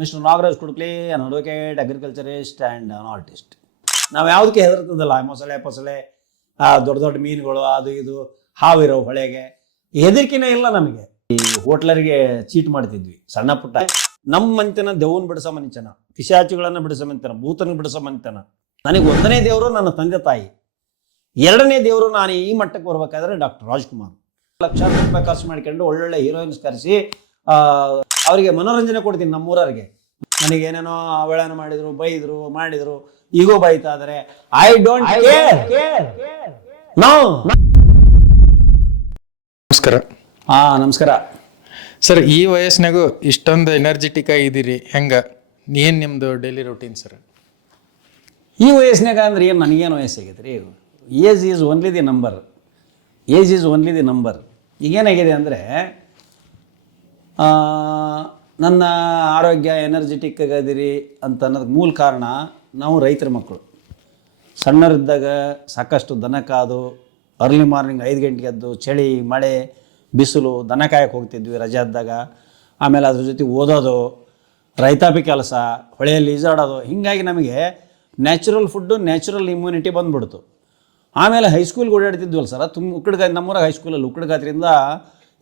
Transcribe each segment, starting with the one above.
Mister Nagaraj Kudkli an advocate, agriculturist and an artist. ನಾವು ಯಾವುದಕ್ಕೆ ಹೆದರ್ತದಲ್ಲ, ಮೊಸಳೆ ದೊಡ್ಡ ದೊಡ್ಡ ಮೀನುಗಳು, ಅದು ಇದು ಹಾವಿರೋ ಹೊಳೆಗೆ ಹೆದರಿಕೆನೇ ಇಲ್ಲ ನಮಗೆ. ಈ ಹೋಟ್ಲರಿಗೆ ಚೀಟ್ ಮಾಡ್ತಿದ್ವಿ ಸಣ್ಣ ಪುಟ್ಟ. ನಮ್ಮ ಮನೆತನ ದೆವ್ವನ್ ಬಿಡಿಸೋ ಮನೆತನ, ಪಿಶಾಚಿಗಳನ್ನು ಬಿಡಿಸೋ ಮನೆತನ, ಭೂತನ ಬಿಡಿಸೋ ಮನೆತನ. ನನಗೆ ಒಂದನೇ ದೇವರು ನನ್ನ ತಂದೆ ತಾಯಿ, ಎರಡನೇ ದೇವರು ನಾನು ಈ ಮಟ್ಟಕ್ಕೆ ಬರ್ಬೇಕಾದ್ರೆ ಡಾಕ್ಟರ್ ರಾಜ್ಕುಮಾರ್. ಲಕ್ಷಾಂತರ ರೂಪಾಯಿ ಖರ್ಚು ಮಾಡ್ಕೊಂಡು ಒಳ್ಳೊಳ್ಳೆ ಹೀರೋಯಿನ್ಸ್ ಕರೆಸಿ ಅವರಿಗೆ ಮನೋರಂಜನೆ ಕೊಡ್ತೀನಿ. ನಮ್ಮೂರವ್ರಿಗೆ ನನಗೇನೇನೋ ಅವಳನ ಮಾಡಿದ್ರು, ಬೈದ್ರು, ಮಾಡಿದ್ರು, ಈಗೋ ಬೈತಾ ಇದಾರೆ. I don't care. ನಮಸ್ಕಾರ. ನಮಸ್ಕಾರ ಸರ್. ಈ ವಯಸ್ಸಿನಾಗೂ ಇಷ್ಟೊಂದು ಎನರ್ಜೆಟಿಕ್ ಆಗಿದ್ದೀರಿ, ಹೆಂಗ? ಏನು ನಿಮ್ಮದು ಡೈಲಿ ರೂಟೀನ್ ಸರ್? ಈ ವಯಸ್ಸಿನಾಗ ಅಂದ್ರೆ ಏನು, ನನಗೇನು ವಯಸ್ಸಾಗೈತೆ ರೀ? Age is only the number. Age is only the number. ಈಗೇನಾಗಿದೆ ಅಂದರೆ ನನ್ನ ಆರೋಗ್ಯ ಎನರ್ಜೆಟಿಕ್ ಆಗದಿರಿ ಅಂತ ಅನ್ನೋದಕ್ಕೆ ಮೂಲ ಕಾರಣ ನಾವು ರೈತರ ಮಕ್ಕಳು. ಸಣ್ಣರಿದ್ದಾಗ ಸಾಕಷ್ಟು ದನ ಕಾದು ಅರ್ಲಿ ಮಾರ್ನಿಂಗ್ 5 ಗಂಟೆಗೆ ಎದ್ದು ಚಳಿ ಮಳೆ ಬಿಸಿಲು ದನ ಕಾಯಕ್ಕೆ ಹೋಗ್ತಿದ್ವಿ ರಜೆ ಇದ್ದಾಗ. ಆಮೇಲೆ ಅದ್ರ ಜೊತೆ ಓದೋದು, ರೈತಾಪಿ ಕೆಲಸ, ಹೊಳೆಯಲ್ಲಿ ಈಜಾಡೋದು. ಹೀಗಾಗಿ ನಮಗೆ ನ್ಯಾಚುರಲ್ ಫುಡ್ಡು, ನ್ಯಾಚುರಲ್ ಇಮ್ಯುನಿಟಿ ಬಂದುಬಿಡ್ತು. ಆಮೇಲೆ ಹೈಸ್ಕೂಲ್ಗೆ ಓಡಾಡ್ತಿದ್ವಲ್ಲ ಸರ್, ಉಕ್ಕಡ್ಗ, ನಮ್ಮೂರಾಗ ಹೈಸ್ಕೂಲಲ್ಲಿ ಉಕ್ಕಡ್ಗಾತ್ರಿಂದ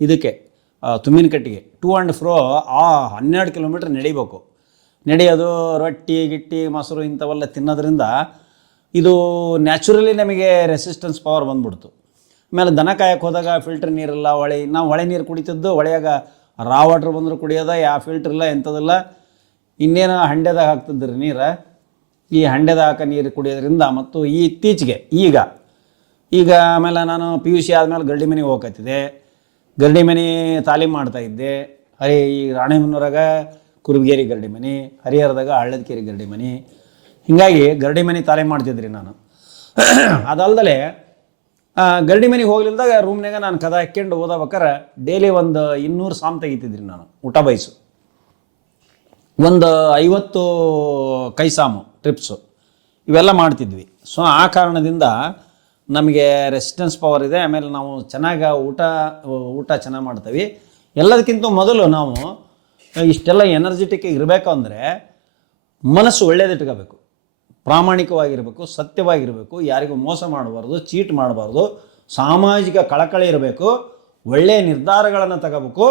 ಇದಕ್ಕೆ ತುಮ್ಮಿನಕಟ್ಟಿಗೆ 2 and fro 12 ಕಿಲೋಮೀಟ್ರ್ ನಡಿಬೇಕು. ನಡೆಯೋದು, ರೊಟ್ಟಿ ಗಿಟ್ಟಿ ಮೊಸರು ಇಂಥವೆಲ್ಲ ತಿನ್ನೋದ್ರಿಂದ ಇದು ನ್ಯಾಚುರಲಿ ನಮಗೆ ರೆಸಿಸ್ಟೆನ್ಸ್ ಪವರ್ ಬಂದ್ಬಿಡ್ತು. ಆಮೇಲೆ ದನ ಕಾಯಕ್ಕೆ ಹೋದಾಗ ಫಿಲ್ಟರ್ ನೀರಿಲ್ಲ, ನಾವು ಹೊಳೆ ನೀರು ಕುಡಿತಿದ್ದು, ಹೊಳೆಯಾಗ ರಾ ವಾಟ್ರ್ ಬಂದರೂ ಕುಡಿಯೋದ, ಯಾವ ಫಿಲ್ಟ್ರ್ ಇಲ್ಲ, ಎಂಥದಿಲ್ಲ. ಇನ್ನೇನು ಹಂಡೆದಾಗ ಹಾಕ್ತಿದ್ರಿ ನೀರು. ಈ ಹಂಡೆದಾಗ ಹಾಕೋ ನೀರು ಕುಡಿಯೋದ್ರಿಂದ ಮತ್ತು ಈ ಇತ್ತೀಚೆಗೆ ಈಗ ಆಮೇಲೆ ನಾನು PUC ಆದಮೇಲೆ ಗರಡಿ ಮನೆಗೆ ಹೋಗ್ತಿದ್ದೆ. ಗರಡಿ ಮನೆ ತಾಲೀಮ್ ಮಾಡ್ತಾಯಿದ್ದೆ. ಈ ರಾಣೆಬೆನ್ನೂರಾಗ ಕುರುಬಗೇರಿ ಗರಡಿ ಮನೆ, ಹರಿಹರದಾಗ ಹಳ್ಳದಕೇರಿ ಗರಡಿ ಮನೆ. ಹೀಗಾಗಿ ಗರಡಿ ಮನೆ ತಾಲೀಮ್ ಮಾಡ್ತಿದ್ರಿ ನಾನು. ಅದಲ್ದಲೆ ಗರಡಿ ಮನೆಗೆ ಹೋಗ್ಲಿಲ್ದಾಗ ರೂಮ್ನಾಗ ನಾನು ಕದ ಹಾಕ್ಕೊಂಡು ಓದಬೇಕಾರೆ ಡೈಲಿ ಒಂದು 200 ಸಾಮ್ ತೆಗಿತಿದ್ರಿ ನಾನು. ಊಟ ಬಯಸು ಒಂದು 50 ಕೈ ಸಾಮು ಟ್ರಿಪ್ಸು ಇವೆಲ್ಲ ಮಾಡ್ತಿದ್ವಿ. ಸೊ ಆ ಕಾರಣದಿಂದ ನಮಗೆ ರೆಸಿಸ್ಟೆನ್ಸ್ ಪವರ್ ಇದೆ. ಆಮೇಲೆ ನಾವು ಚೆನ್ನಾಗಿ ಊಟ ಚೆನ್ನಾಗಿ ಮಾಡ್ತೀವಿ. ಎಲ್ಲದಕ್ಕಿಂತ ಮೊದಲು ನಾವು ಇಷ್ಟೆಲ್ಲ ಎನರ್ಜೆಟಿಕ್ ಇರಬೇಕು ಅಂದರೆ ಮನಸ್ಸು ಒಳ್ಳೇದಿಟ್ಕೋಬೇಕು, ಪ್ರಾಮಾಣಿಕವಾಗಿರಬೇಕು, ಸತ್ಯವಾಗಿರಬೇಕು, ಯಾರಿಗೂ ಮೋಸ ಮಾಡಬಾರ್ದು, ಚೀಟ್ ಮಾಡಬಾರ್ದು, ಸಾಮಾಜಿಕ ಕಳಕಳಿ ಇರಬೇಕು, ಒಳ್ಳೆಯ ನಿರ್ಧಾರಗಳನ್ನು ತಗೋಬೇಕು,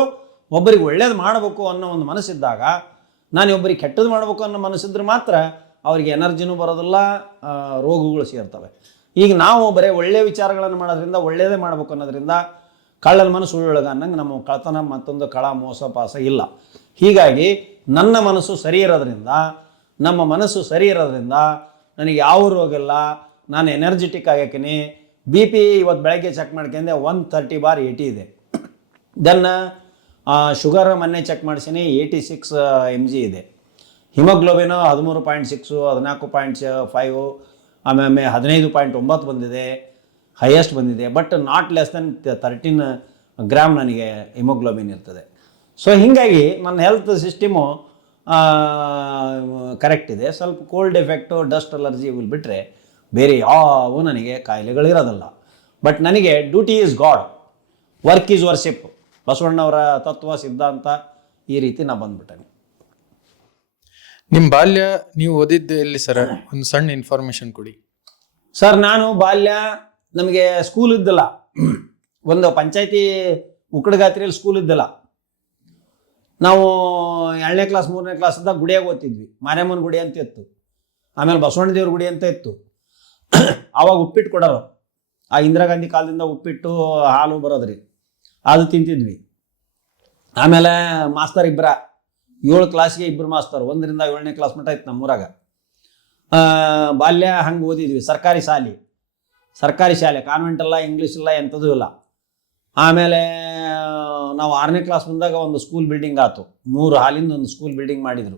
ಒಬ್ಬರಿಗೆ ಒಳ್ಳೇದು ಮಾಡಬೇಕು ಅನ್ನೋ ಒಂದು ಮನಸ್ಸಿದ್ದಾಗ, ನಾನು ಒಬ್ಬರಿಗೆ ಕೆಟ್ಟದ್ದು ಮಾಡಬೇಕು ಅನ್ನೋ ಮನಸ್ಸಿದ್ರೆ ಮಾತ್ರ ಅವರಿಗೆ ಎನರ್ಜಿನೂ ಬರೋದಿಲ್ಲ, ರೋಗಗಳು ಸೇರ್ತವೆ. ಈಗ ನಾವು ಬರೀ ಒಳ್ಳೆಯ ವಿಚಾರಗಳನ್ನು ಮಾಡೋದ್ರಿಂದ, ಒಳ್ಳೆಯದೇ ಮಾಡಬೇಕು ಅನ್ನೋದ್ರಿಂದ ಕಳ್ಳನ ಮನಸ್ಸು ಉಳ್ಳೊಳಗ ಅನ್ನಂಗೆ ನಮ್ಮ ಕಳ್ತನ ಮತ್ತೊಂದು ಕಳ ಮೋಸ ಪಾಸ ಇಲ್ಲ. ಹೀಗಾಗಿ ನಮ್ಮ ಮನಸ್ಸು ಸರಿ ಇರೋದ್ರಿಂದ ನನಗೆ ಯಾವ ರೋಗ ಇಲ್ಲ. ನಾನು ಎನರ್ಜೆಟಿಕ್ ಆಗ್ಯಾಕಿನಿ. BP ಇವತ್ತು ಬೆಳಗ್ಗೆ ಚೆಕ್ ಮಾಡ್ಕೊಂಡೆ 130/80 ಇದೆ. ದೆನ್ ಶುಗರ್ ಮೊನ್ನೆ ಚೆಕ್ ಮಾಡಿಸೀನಿ 86 mg ಇದೆ. ಹಿಮೋಗ್ಲೋಬಿನು 13.6, 14.5, ಆಮೇಲೆ 15.9 ಬಂದಿದೆ, ಹೈಯೆಸ್ಟ್ ಬಂದಿದೆ. But not less than 13 gram ನನಗೆ ಹಿಮೋಗ್ಲೋಬಿನ್ ಇರ್ತದೆ. ಸೊ ಹೀಗಾಗಿ ನನ್ನ ಹೆಲ್ತ್ ಸಿಸ್ಟಮು ಕರೆಕ್ಟ್ ಇದೆ. ಸ್ವಲ್ಪ ಕೋಲ್ಡ್ ಎಫೆಕ್ಟು, ಡಸ್ಟ್ ಅಲರ್ಜಿ ಇವು ಬಿಟ್ಟರೆ ಬೇರೆ ಯಾವೂ ನನಗೆ ಕಾಯಿಲೆಗಳಿರೋದಿಲ್ಲ. ಬಟ್ ನನಗೆ duty is God, work is worship, ಬಸವಣ್ಣವರ ತತ್ವ ಸಿದ್ಧಾಂತ ಈ ರೀತಿ ನಾ ಬಂದ್ಬಿಟ್ಟೆ. ನಿಮ್ಮ ಬಾಲ್ಯ ನೀವು ಓದಿದ್ದು ಎಲ್ಲಿ ಸರ್? ಒಂದು ಸಣ್ಣ ಇನ್ಫಾರ್ಮೇಶನ್ ಕೊಡಿ ಸರ್. ನಾನು ಬಾಲ್ಯ ನಮಗೆ ಸ್ಕೂಲ್ ಇದ್ದಿಲ್ಲ. ಒಂದು ಪಂಚಾಯತಿ ಉಕ್ಕಡಗಾತ್ರಿಯಲ್ಲಿ ಸ್ಕೂಲ್ ಇದ್ದಿಲ್ಲ. ನಾವು 2ನೇ ಕ್ಲಾಸ್ 3ನೇ ಕ್ಲಾಸ್ದಾಗ ಗುಡಿಯಾಗ ಓದ್ತಿದ್ವಿ. ಮಾರ್ಯಮ್ಮನ ಗುಡಿ ಅಂತ ಇತ್ತು, ಆಮೇಲೆ ಬಸವಣ್ಣ ದೇವ್ರ ಗುಡಿ ಅಂತ ಇತ್ತು. ಆವಾಗ ಉಪ್ಪಿಟ್ಟು ಕೊಡೋರು. ಆ ಇಂದಿರಾ ಗಾಂಧಿ ಕಾಲದಿಂದ ಉಪ್ಪಿಟ್ಟು ಹಾಲು ಬರೋದ್ರಿ, ಅದು ತಿಂತಿದ್ವಿ. ಆಮೇಲೆ ಮಾಸ್ತರ್ 7 ಕ್ಲಾಸ್ಗೆ 2 ಮಾಸ್ತರ್, 1ರಿಂದ 7ನೇ ಕ್ಲಾಸ್ ಮಟ್ಟ ಇತ್ತು ನಮ್ಮೂರಾಗ. ಬಾಲ್ಯ ಹಂಗೆ ಓದಿದ್ವಿ. ಸರ್ಕಾರಿ ಶಾಲೆ, ಕಾನ್ವೆಂಟ್ ಇಲ್ಲ, ಇಂಗ್ಲೀಷ್ ಇಲ್ಲ, ಎಂಥದೂ ಇಲ್ಲ. ಆಮೇಲೆ ನಾವು 6ನೇ ಕ್ಲಾಸ್ ಬಂದಾಗ ಒಂದು ಸ್ಕೂಲ್ ಬಿಲ್ಡಿಂಗ್ ಆಯ್ತು. 3 ಹಾಲಿಂದ ಒಂದು ಸ್ಕೂಲ್ ಬಿಲ್ಡಿಂಗ್ ಮಾಡಿದರು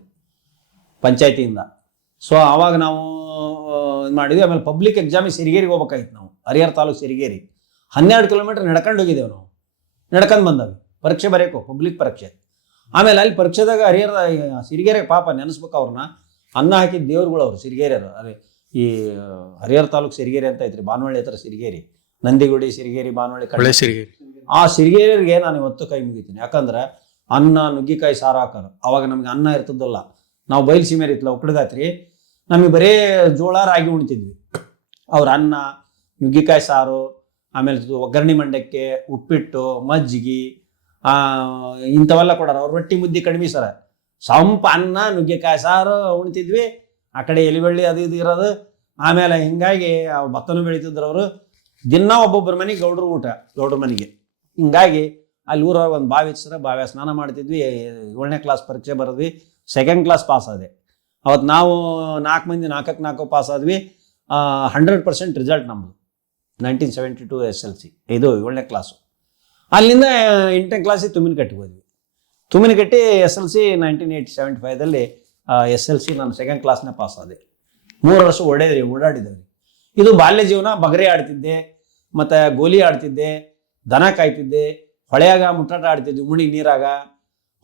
ಪಂಚಾಯತಿಯಿಂದ. ಸೊ ಆವಾಗ ನಾವು ಇದು ಮಾಡಿದ್ವಿ. ಆಮೇಲೆ ಪಬ್ಲಿಕ್ ಎಕ್ಸಾಮಿಗೆ ಸಿರಿಗೇರಿಗೆ ಹೋಗ್ಬೇಕಾಗಿತ್ತು ನಾವು. ಹರಿಹರ ತಾಲೂಕು ಸಿರಿಗೇರಿ 12 ಕಿಲೋಮೀಟ್ರ್ ನಡ್ಕೊಂಡು ಹೋಗಿದ್ದೇವೆ ನಾವು. ನಡ್ಕೊಂಡು ಬಂದವಿ ಪರೀಕ್ಷೆ ಬರೆಯಬೇಕು, ಪಬ್ಲಿಕ್ ಪರೀಕ್ಷೆ. ಆಮೇಲೆ ಅಲ್ಲಿ ಪರೀಕ್ಷೆದಾಗ ಸಿರಿಗೇರಿಗೆ ಪಾಪ ನೆನೆಸ್ಬೇಕು ಅವ್ರನ್ನ. ಅನ್ನ ಹಾಕಿದ ದೇವ್ರುಗಳು ಅವರು ಸಿರಿಗೇರಿಯರು. ಅದೇ ಈ ಹರಿಹರ ತಾಲೂಕು ಸಿರಿಗೇರಿ ಅಂತ ಐತ್ರಿ, ಬಾನವಳ್ಳಿ ಹತ್ರ ಸಿರಿಗೇರಿ, ನಂದಿಗುಡಿ ಸಿರಿಗೇರಿ, ಬಾನವಳ್ಳಿ ಕಡೆ ಸಿರಿಗೇರಿ. ಆ ಸಿರಿಗೇರಿಗೆ ನಾನು ಇವತ್ತು ಕೈ ಮುಗಿತೀನಿ. ಯಾಕಂದ್ರೆ ಅನ್ನ ನುಗ್ಗಿಕಾಯಿ ಸಾರು ಹಾಕೋರು. ಅವಾಗ ನಮ್ಗೆ ಅನ್ನ ಇರ್ತದಲ್ಲ, ನಾವು ಬಯಲುಸೀಮೆ ಇತ್ತಲ್ಲ ಉಕ್ಕಡಗಾತ್ರಿ, ನಮಗೆ ಬರೇ ಜೋಳ ರಾಗಿ ಉಣ್ತಿದ್ವಿ. ಅವ್ರ ಅನ್ನ, ನುಗ್ಗಿಕಾಯಿ ಸಾರು, ಆಮೇಲೆ ಒಗ್ಗರಣೆ ಮಂಡಕ್ಕೆ, ಉಪ್ಪಿಟ್ಟು, ಮಜ್ಜಿಗೆ ಇಂಥವೆಲ್ಲ ಕೊಡಾರ. ಅವ್ರ ರೊಟ್ಟಿ ಮುದ್ದೆ ಕಡಿಮೆ ಸರ, ಸಂಪ ಅನ್ನ ನುಗ್ಗೆಕಾಯಿ ಸಾರು ಉಣ್ತಿದ್ವಿ. ಆ ಕಡೆ ಎಲಿಬಳ್ಳಿ ಅದು ಇದು ಇರೋದು. ಆಮೇಲೆ ಹಿಂಗಾಗಿ ಅವ್ರು ಭತ್ತನೂ ಬೆಳೀತಿದ್ರು. ಅವರು ದಿನ ಒಬ್ಬೊಬ್ಬರ ಮನೆಗೆ ಗೌಡ್ರ ಮನೆಗೆ. ಹಿಂಗಾಗಿ ಅಲ್ಲಿ ಊರೊಳಗೆ ಒಂದು ಬಾವಿ ಇತ್ತು ಸರ, ಬಾವಿಯ ಸ್ನಾನ ಮಾಡ್ತಿದ್ವಿ. 7ನೇ ಕ್ಲಾಸ್ ಪರೀಕ್ಷೆ ಬರೆದ್ವಿ, 2nd ಕ್ಲಾಸ್ ಪಾಸ್ ಆದೆ. ಅವತ್ತು ನಾವು 4 ಮಂದಿ 4ಕ್ಕೆ ಪಾಸ್ ಆದ್ವಿ. 100% ರಿಸಲ್ಟ್ ನಮ್ಮದು 1972 SLC. ಇದು 7ನೇ ಕ್ಲಾಸು. ಅಲ್ಲಿಂದ 8ನೇ ಕ್ಲಾಸಿಗೆ ತುಮ್ಮಿನಕಟ್ಟಿಗೆ ಹೋದ್ವಿ. ತುಮ್ಮಿನಕಟ್ಟಿ SLC 1975ದಲ್ಲಿ SLC ನಾನು 2nd ಕ್ಲಾಸ್ನೇ ಪಾಸ್ ಆದೆ. 3 ವರ್ಷ ಓಡಾಡಿದ್ದೇವೆ. ಇದು ಬಾಲ್ಯ ಜೀವನ. ಬಗರೆ ಆಡ್ತಿದ್ದೆ, ಮತ್ತು ಗೋಲಿ ಆಡ್ತಿದ್ದೆ, ದನ ಕಾಯ್ತಿದ್ದೆ, ಹೊಳೆಯಾಗ ಮುಟ್ಟಾಟ ಆಡ್ತಿದ್ವಿ, ಮುಣಿಗೆ ನೀರಾಗ.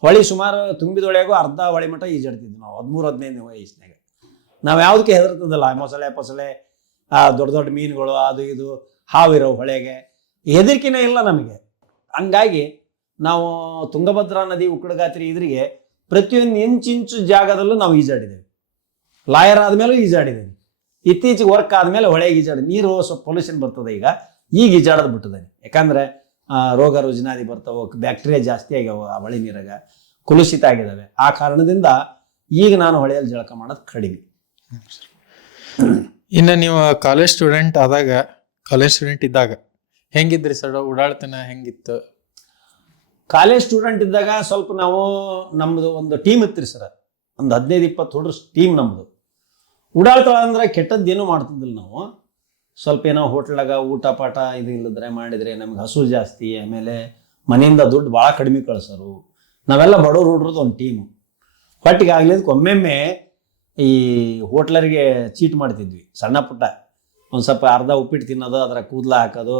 ಹೊಳೆ ಸುಮಾರು ತುಂಬಿದೊಳೆಯಾಗೂ ಅರ್ಧ ಹೊಳೆ ಮಟ್ಟ ಈಜಾಡ್ತಿದ್ವಿ ನಾವು 13-15 ವಯಸ್ಸಿನಾಗ. ನಾವು ಯಾವುದಕ್ಕೆ ಹೆದರ್ತದಲ್ಲ, ಮೊಸಳೆ ದೊಡ್ಡ ದೊಡ್ಡ ಮೀನುಗಳು, ಅದು ಇದು ಹಾವಿರೋ ಹೊಳೆಗೆ ಹೆದರಿಕೆನೇ ಇಲ್ಲ ನಮಗೆ. ಹಂಗಾಗಿ ನಾವು ತುಂಗಭದ್ರಾ ನದಿ, ಉಕ್ಕಡಗಾತ್ರಿ ಇದ್ರಿಗೆ ಪ್ರತಿಯೊಂದು ಇಂಚಿಂಚು ಜಾಗದಲ್ಲೂ ನಾವು ಈಜಾಡಿದ್ದೇವೆ. ಲಾಯರ್ ಆದಮೇಲೂ ಈಜಾಡಿದ್ದೇವೆ. ಇತ್ತೀಚೆಗೆ ವರ್ಕ್ ಆದಮೇಲೆ ಹೊಳೆಗೆ ಈಜಾಡಿ. ನೀರು ಸ್ವಲ್ಪ ಪೊಲ್ಯೂಷನ್ ಬರ್ತದೆ ಈಗ ಈಜಾಡೋದು ಬಿಟ್ಟಿದ್ದೇನೆ. ಯಾಕಂದರೆ ರೋಗ ರುಜಿನಾದಿ ಬರ್ತಾವೆ, ಬ್ಯಾಕ್ಟೀರಿಯಾ ಜಾಸ್ತಿ ಆಗ್ಯಾವ ಆ ಹೊಳೆ ನೀರಾಗ, ಕುಲುಷಿತ ಆಗಿದ್ದಾವೆ. ಆ ಕಾರಣದಿಂದ ಈಗ ನಾನು ಹೊಳೆಯಲ್ಲಿ ಜಳಕ ಮಾಡೋದು ಕಡಿಮೆ. ಇನ್ನು ನೀವು ಕಾಲೇಜ್ ಸ್ಟೂಡೆಂಟ್ ಇದ್ದಾಗ ಹೆಂಗಿದ್ರಿ ಸರ್? ಓಡಾಡ್ತನ ಹೆಂಗಿತ್ತು? ಕಾಲೇಜ್ ಸ್ಟೂಡೆಂಟ್ ಇದ್ದಾಗ ಸ್ವಲ್ಪ ನಾವು, ನಮ್ಮದು ಒಂದು ಟೀಮ್ ಇತ್ತು ಸರ್, ಒಂದು 15-20 ಹುಡುಗರು ಟೀಮ್ ನಮ್ಮದು. ಓಡಾಡ್ತಾಳ ಅಂದ್ರೆ ಕೆಟ್ಟದ್ದೇನೂ ಮಾಡ್ತಿದ್ದಿಲ್ಲ ನಾವು. ಸ್ವಲ್ಪ ಏನೋ ಹೋಟ್ಲಾಗ ಊಟ ಪಾಠ ಇದು ಇಲ್ಲದ್ರೆ ಮಾಡಿದರೆ ನಮ್ಗೆ ಹಸು ಜಾಸ್ತಿ. ಆಮೇಲೆ ಮನೆಯಿಂದ ದುಡ್ಡು ಭಾಳ ಕಡಿಮೆ ಕಳ್ಸೋರು. ನಾವೆಲ್ಲ ಬಡವ್ರು ಹುಡ್ರದ್ದು ಒಂದು ಟೀಮು. ಹೊಟ್ಟಿಗೆ ಆಗ್ಲಿದ್ದಕ್ಕೆ ಒಮ್ಮೆಮ್ಮೆ ಈ ಹೋಟ್ಲರಿಗೆ ಚೀಟ್ ಮಾಡ್ತಿದ್ವಿ. ಸಣ್ಣ ಪುಟ್ಟ ಒಂದು ಸ್ವಲ್ಪ ಅರ್ಧ ಉಪ್ಪಿಟ್ಟು ತಿನ್ನೋದು, ಅದರ ಕೂದಲ ಹಾಕೋದು,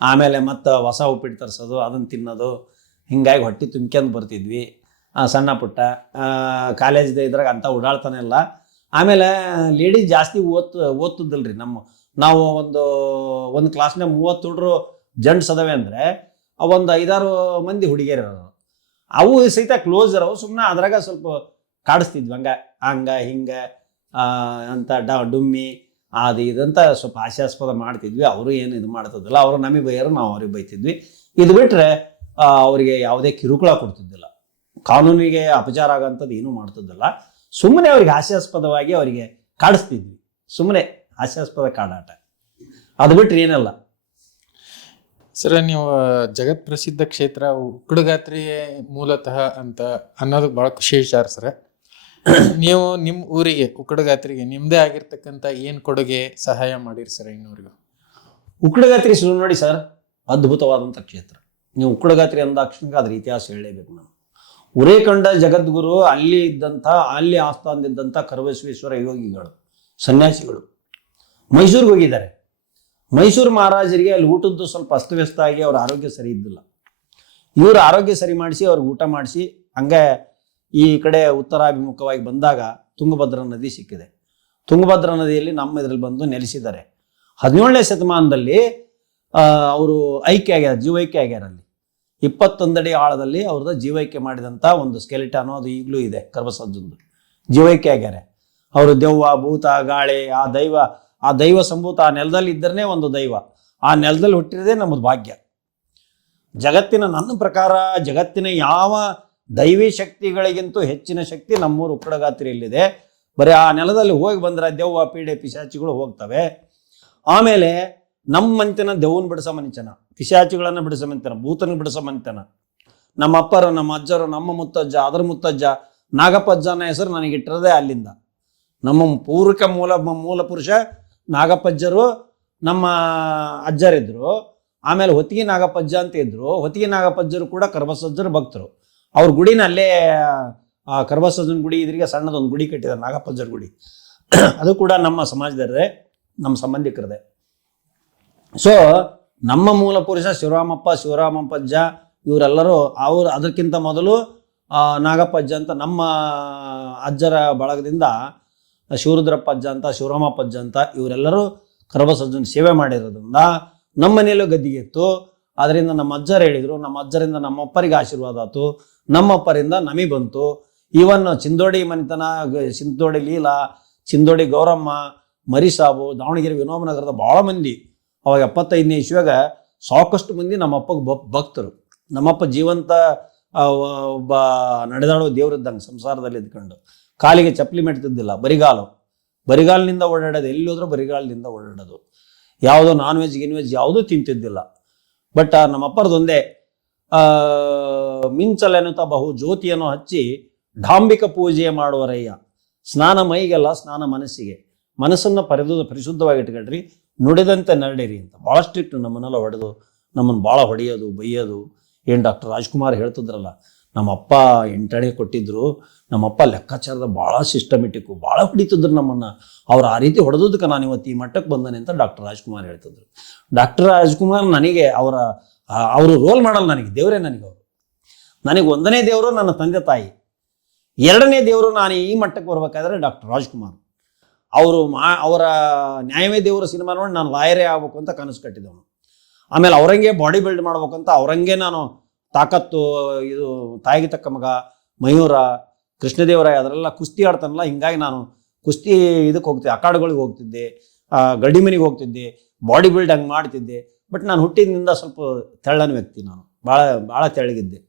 ಆಮೇಲೆ ಮತ್ತು ಹೊಸ ಉಪ್ಪಿಟ್ಟು ತರಿಸೋದು, ಅದನ್ನು ತಿನ್ನೋದು. ಹಿಂಗಾಗಿ ಹೊಟ್ಟೆ ತುಂಬ್ಕೊಂಡು ಬರ್ತಿದ್ವಿ ಸಣ್ಣ ಪುಟ್ಟ. ಕಾಲೇಜ್ದ ಇದ್ರಾಗ ಅಂಥ ಓಡಾಡ್ತಾನೆ ಇಲ್ಲ. ಆಮೇಲೆ ಲೇಡೀಸ್ ಜಾಸ್ತಿ ಓದ್ತಿದ್ದಿಲ್ರಿ. ನಾವು ಒಂದು ಕ್ಲಾಸ್ನಾಗ 30 ಹುಡುಗರು ಜಂಟ್ಸ್ ಅದಾವೆ ಅಂದರೆ ಒಂದು 5-6 ಮಂದಿ ಹುಡುಗಿಯರು. ಅವು ಸಹಿತ ಕ್ಲೋಸ್ ಇರೋವು. ಸುಮ್ಮನೆ ಅದ್ರಾಗ ಸ್ವಲ್ಪ ಕಾಡಿಸ್ತಿದ್ವಿ, ಹಿಂಗೆ ಅಂತ ಡುಮ್ಮಿ ಅದು ಇದಂತ ಸ್ವಲ್ಪ ಹಾಸ್ಯಾಸ್ಪದ ಮಾಡ್ತಿದ್ವಿ. ಅವರು ಏನು ಇದು ಮಾಡ್ತಿದ್ದಿಲ್ಲ. ಅವರು ನಮಗೆ ಬೈಯಾರು, ನಾವು ಅವ್ರಿಗೆ ಬೈತಿದ್ವಿ. ಇದು ಬಿಟ್ಟರೆ ಅವರಿಗೆ ಯಾವುದೇ ಕಿರುಕುಳ ಕೊಡ್ತಿದ್ದಿಲ್ಲ, ಕಾನೂನಿಗೆ ಅಪಚಾರ ಆಗೋಂಥದ್ದು ಏನೂ ಮಾಡ್ತಿದ್ದಿಲ್ಲ. ಸುಮ್ಮನೆ ಅವ್ರಿಗೆ ಹಾಸ್ಯಾಸ್ಪದವಾಗಿ ಅವರಿಗೆ ಕಾಡಿಸ್ತಿದ್ವಿ. ಸುಮ್ಮನೆ ಹಾಸ್ಯಾಸ್ಪದ ಕಾಡಾಟ, ಅದು ಬಿಟ್ಟರೆ ಏನಲ್ಲ. ಸರ್, ನೀವು ಜಗತ್ ಪ್ರಸಿದ್ಧ ಕ್ಷೇತ್ರ ಉಕ್ಕಡಗಾತ್ರಿ ಮೂಲತಃ ಅಂತ ಅನ್ನೋದು ಭಾಳ ಖುಷಿ ವಿಚಾರ ಸರ್. ನೀವು ನಿಮ್ಮ ಊರಿಗೆ ಉಕ್ಕಡಗಾತ್ರಿಗೆ ನಿಮ್ಮದೇ ಆಗಿರ್ತಕ್ಕಂಥ ಏನು ಕೊಡುಗೆ ಸಹಾಯ ಮಾಡಿರಿ ಸರ್ ಇನ್ನೂರಿಗೂ? ಉಕ್ಕಡಗಾತ್ರಿ ಶುರು ನೋಡಿ ಸರ್, ಅದ್ಭುತವಾದಂಥ ಕ್ಷೇತ್ರ. ನೀವು ಉಕ್ಕಡಗಾತ್ರಿ ಅಂದಾಕ್ಷಣ ಅದ್ರ ಇತಿಹಾಸ ಹೇಳಲೇಬೇಕು. ನಾವು ಉರೇಕಂಡ ಜಗದ್ಗುರು, ಅಲ್ಲಿ ಆಸ್ಥಾನದಿದ್ದಂಥ ಕರಬಸವೇಶ್ವರ ಯೋಗಿಗಳು, ಸನ್ಯಾಸಿಗಳು ಮೈಸೂರಿಗೆ ಹೋಗಿದ್ದಾರೆ. ಮೈಸೂರು ಮಹಾರಾಜರಿಗೆ ಅಲ್ಲಿ ಊಟದ್ದು ಸ್ವಲ್ಪ ಅಸ್ತವ್ಯಸ್ತ ಆಗಿ ಅವ್ರ ಆರೋಗ್ಯ ಸರಿ ಇದ್ದಿಲ್ಲ. ಇವರು ಆರೋಗ್ಯ ಸರಿ ಮಾಡಿಸಿ ಅವ್ರಿಗೆ ಊಟ ಮಾಡಿಸಿ ಹಂಗೆ ಈ ಕಡೆ ಉತ್ತರಾಭಿಮುಖವಾಗಿ ಬಂದಾಗ ತುಂಗಭದ್ರಾ ನದಿ ಸಿಕ್ಕಿದೆ. ತುಂಗಭದ್ರಾ ನದಿಯಲ್ಲಿ ನಮ್ಮ ಇದರಲ್ಲಿ ಬಂದು ನೆಲೆಸಿದ್ದಾರೆ. 17ನೇ ಶತಮಾನದಲ್ಲಿ ಅವರು ಜೀವೈಕ್ಯ ಆಗ್ಯಾರ. ಅಲ್ಲಿ 21 ಅಡಿ ಆಳದಲ್ಲಿ ಅವ್ರದ್ದು ಜೀವೈಕ್ಯ ಮಾಡಿದಂಥ ಒಂದು ಸ್ಕೆಲಿಟನ್ ಅದು ಈಗಲೂ ಇದೆ. ಕರ್ಬಸಜ್ಜಂದು ಜೀವೈಕ್ಯ ಆಗ್ಯಾರ. ಅವರು ದೆವ್ವ, ಭೂತ, ಗಾಳಿ, ಆ ದೈವ ಸಂಭೂತ ಆ ನೆಲದಲ್ಲಿ ಇದ್ದರೇ ಒಂದು ದೈವ. ಆ ನೆಲದಲ್ಲಿ ಹುಟ್ಟಿರೋದೇ ನಮ್ಮದು ಭಾಗ್ಯ. ನನ್ನ ಪ್ರಕಾರ ಜಗತ್ತಿನ ಯಾವ ದೈವಿ ಶಕ್ತಿಗಳಿಗಿಂತೂ ಹೆಚ್ಚಿನ ಶಕ್ತಿ ನಮ್ಮೂರು ಉಕ್ಕಡಗಾತ್ರಿಯಲ್ಲಿದೆ. ಬರೀ ಆ ನೆಲದಲ್ಲಿ ಹೋಗಿ ಬಂದರೆ ದೆವ್ವ, ಪೀಡೆ, ಪಿಶಾಚಿಗಳು ಹೋಗ್ತವೆ. ಆಮೇಲೆ ನಮ್ಮ ಮನೆತನ ದೆವ್ವನ ಬಿಡಿಸೋ ಮನೆತನ, ಪಿಶಾಚಿಗಳನ್ನು ಬಿಡಿಸೋ ಮನೆತನ, ಭೂತನ ಬಿಡಿಸೋ ಮನೆತನ. ನಮ್ಮ ಅಪ್ಪರು, ನಮ್ಮ ಅಜ್ಜರು, ನಮ್ಮ ಮುತ್ತಜ್ಜ, ಅದರ ಮುತ್ತಜ್ಜ ನಾಗಪ್ಪಜ್ಜನ ಹೆಸರು ನನಗಿಟ್ಟಿರೋದೇ ಅಲ್ಲಿಂದ. ನಮ್ಮ ಮೂಲ ಪುರುಷ ನಾಗಪ್ಪಜ್ಜರು ನಮ್ಮ ಅಜ್ಜರಿದ್ರು. ಆಮೇಲೆ ಹೊತ್ತಿಗೆ ನಾಗಪ್ಪಜ್ಜ ಅಂತ ಇದ್ರು. ಹೊತ್ತಿಗೆ ನಾಗಪ್ಪಜ್ಜರು ಕೂಡ ಕರ್ಬಸಜ್ಜರು ಭಕ್ತರು. ಅವ್ರ ಗುಡಿನ ಅಲ್ಲೇ ಕರ್ಬಸಜ್ಜನ ಗುಡಿ ಇದ್ರಿಗೆ ಸಣ್ಣದೊಂದು ಗುಡಿ ಕಟ್ಟಿದ್ದಾರೆ, ನಾಗಪ್ಪಜ್ಜರ ಗುಡಿ. ಅದು ಕೂಡ ನಮ್ಮ ಸಮಾಜದರೇ, ನಮ್ಮ ಸಂಬಂಧಿಕರದೇ. ಸೊ ನಮ್ಮ ಮೂಲ ಪುರುಷ ಶಿವರಾಮಪ್ಪಜ್ಜ ಇವರೆಲ್ಲರೂ ಅದಕ್ಕಿಂತ ಮೊದಲು ನಾಗಪ್ಪಜ್ಜ ಅಂತ ನಮ್ಮ ಅಜ್ಜರ ಬಳಗದಿಂದ ಶಿವರುದ್ರಪ್ಪಜ್ಜ ಅಂತ, ಶಿವರಾಮಪ್ಪಜ್ಜ ಅಂತ ಇವರೆಲ್ಲರೂ ಕರ್ಬಸಜ್ಜನ ಸೇವೆ ಮಾಡಿರೋದ್ರಿಂದ ನಮ್ಮ ಮನೆಯಲ್ಲೂ ಗದ್ದಿಗೆ ಇತ್ತು. ಅದರಿಂದ ನಮ್ಮ ಅಜ್ಜರು ಹೇಳಿದರು. ನಮ್ಮ ಅಜ್ಜರಿಂದ ನಮ್ಮಪ್ಪರಿಗೆ ಆಶೀರ್ವಾದ ಆಯ್ತು, ನಮ್ಮಪ್ಪರಿಂದ ನಮಗೆ ಬಂತು. ಈವನ್ ಚಿಂದೋಡಿ ಮನೆತನ, ಚಿಂದೋಡಿ ಲೀಲಾ, ಚಿಂದೋಡಿ ಗೌರಮ್ಮ, ಮರಿಸಾಬು, ದಾವಣಗೆರೆ ವಿನೋಬನಗರದ ಭಾಳ ಮಂದಿ ಅವಾಗ 75ನೇ ಇಸ್ವಿಯಾಗ ಸಾಕಷ್ಟು ಮಂದಿ ನಮ್ಮಪ್ಪಗೆ ಭಕ್ತರು. ನಮ್ಮಪ್ಪ ಜೀವಂತ ಒಬ್ಬ ನಡೆದಾಡುವ ದೇವರಿದ್ದಂಗೆ ಸಂಸಾರದಲ್ಲಿ ಇದ್ಕೊಂಡು ಕಾಲಿಗೆ ಚಪ್ಪಲಿ ಮೆಟ್ತಿದ್ದಿಲ್ಲ, ಬರಿಗಾಲಿನಿಂದ ಓಡಾಡೋದು, ಎಲ್ಲಿ ಹೋದ್ರೂ ಬರಿಗಾಲಿನಿಂದ ಓಡಾಡೋದು. ಯಾವುದೋ ನಾನ್ ವೆಜ್ ಗಿನ್ವೆಜ್ ಯಾವುದೂ ತಿಂತಿದ್ದಿಲ್ಲ. ಬಟ್ ನಮ್ಮಪ್ಪರದೊಂದೇ ಮಿಂಚಲೆನ್ನುತ್ತಾ ಬಹು ಜ್ಯೋತಿಯನ್ನು ಹಚ್ಚಿ ಡಾಂಬಿಕ ಪೂಜೆ ಮಾಡುವರಯ್ಯ, ಸ್ನಾನ ಮೈಗೆಲ್ಲ ಸ್ನಾನ ಮನಸ್ಸಿಗೆ, ಮನಸ್ಸನ್ನು ಪರಿಶುದ್ಧವಾಗಿ ಇಟ್ಕೊಳ್ರಿ, ನುಡಿದಂತೆ ನರಡಿರಿ ಅಂತ ಭಾಳ ಸ್ಟ್ರಿಕ್ಟ್. ನಮ್ಮನ್ನೆಲ್ಲ ಹೊಡೆದು ನಮ್ಮನ್ನು ಭಾಳ ಹೊಡೆಯೋದು ಬೈಯೋದು. ಏನು ಡಾಕ್ಟರ್ ರಾಜ್ಕುಮಾರ್ ಹೇಳ್ತಿದ್ರಲ್ಲ, ನಮ್ಮಪ್ಪ 8 ಕೊಟ್ಟಿದ್ರು, ನಮ್ಮಪ್ಪ ಲೆಕ್ಕಾಚಾರದ ಭಾಳ ಸಿಸ್ಟಮೆಟಿಕ್ಕು, ಭಾಳ ಹೊಡಿತಿದ್ರು ನಮ್ಮನ್ನು. ಅವ್ರು ಆ ರೀತಿ ಹೊಡೆದಕ್ಕೆ ನಾನು ಇವತ್ತು ಈ ಮಟ್ಟಕ್ಕೆ ಬಂದಾನೆ ಅಂತ ಡಾಕ್ಟರ್ ರಾಜ್ಕುಮಾರ್ ಹೇಳ್ತಿದ್ರು. ಡಾಕ್ಟರ್ ರಾಜ್ಕುಮಾರ್ ನನಗೆ ಅವರು ರೋಲ್ ಮಾಡಲ್, ನನಗೆ ದೇವರೇ. ನನಗೆ 1ನೇ ದೇವರು ನನ್ನ ತಂದೆ ತಾಯಿ, 2ನೇ ದೇವರು ನಾನು ಈ ಮಟ್ಟಕ್ಕೆ ಬರ್ಬೇಕಾದ್ರೆ ಡಾಕ್ಟರ್ ರಾಜ್ಕುಮಾರ್. ಅವರ ನ್ಯಾಯವೇ ದೇವರು ಸಿನಿಮಾ ನೋಡಿ ನಾನು ಲಾಯರೇ ಆಗ್ಬೇಕು ಅಂತ ಕನಸು ಕಟ್ಟಿದವನು. ಆಮೇಲೆ ಅವರಂಗೆ ಬಾಡಿ ಬಿಲ್ಡ್ ಮಾಡ್ಬೇಕಂತ ಅವರಂಗೆ ನಾನು ತಾಕತ್ತು, ಇದು ತಾಯಿಗೆ ತಕ್ಕ ಮಗ, ಮಯೂರ, ಕೃಷ್ಣದೇವರಾಯ ಅದರೆಲ್ಲ ಕುಸ್ತಿ ಆಡ್ತಾನಲ್ಲ, ಹಿಂಗಾಗಿ ನಾನು ಕುಸ್ತಿ ಇದಕ್ಕೆ ಹೋಗ್ತಿದ್ದೆ, ಅಖಾಡಗಳಿಗೆ ಹೋಗ್ತಿದ್ದೆ, ಗಡಿ ಮನೆಗೆ ಹೋಗ್ತಿದ್ದೆ, ಬಾಡಿ ಬಿಲ್ಡ್ ಹಂಗೆ ಮಾಡ್ತಿದ್ದೆ. ಬಟ್ ನಾನು ಹುಟ್ಟಿದ್ನಿಂದ ಸ್ವಲ್ಪ ತೆಳ್ಳನ ವ್ಯಕ್ತಿ, ನಾನು ಭಾಳ ತೆಳ್ಳಗಿದ್ದೆ.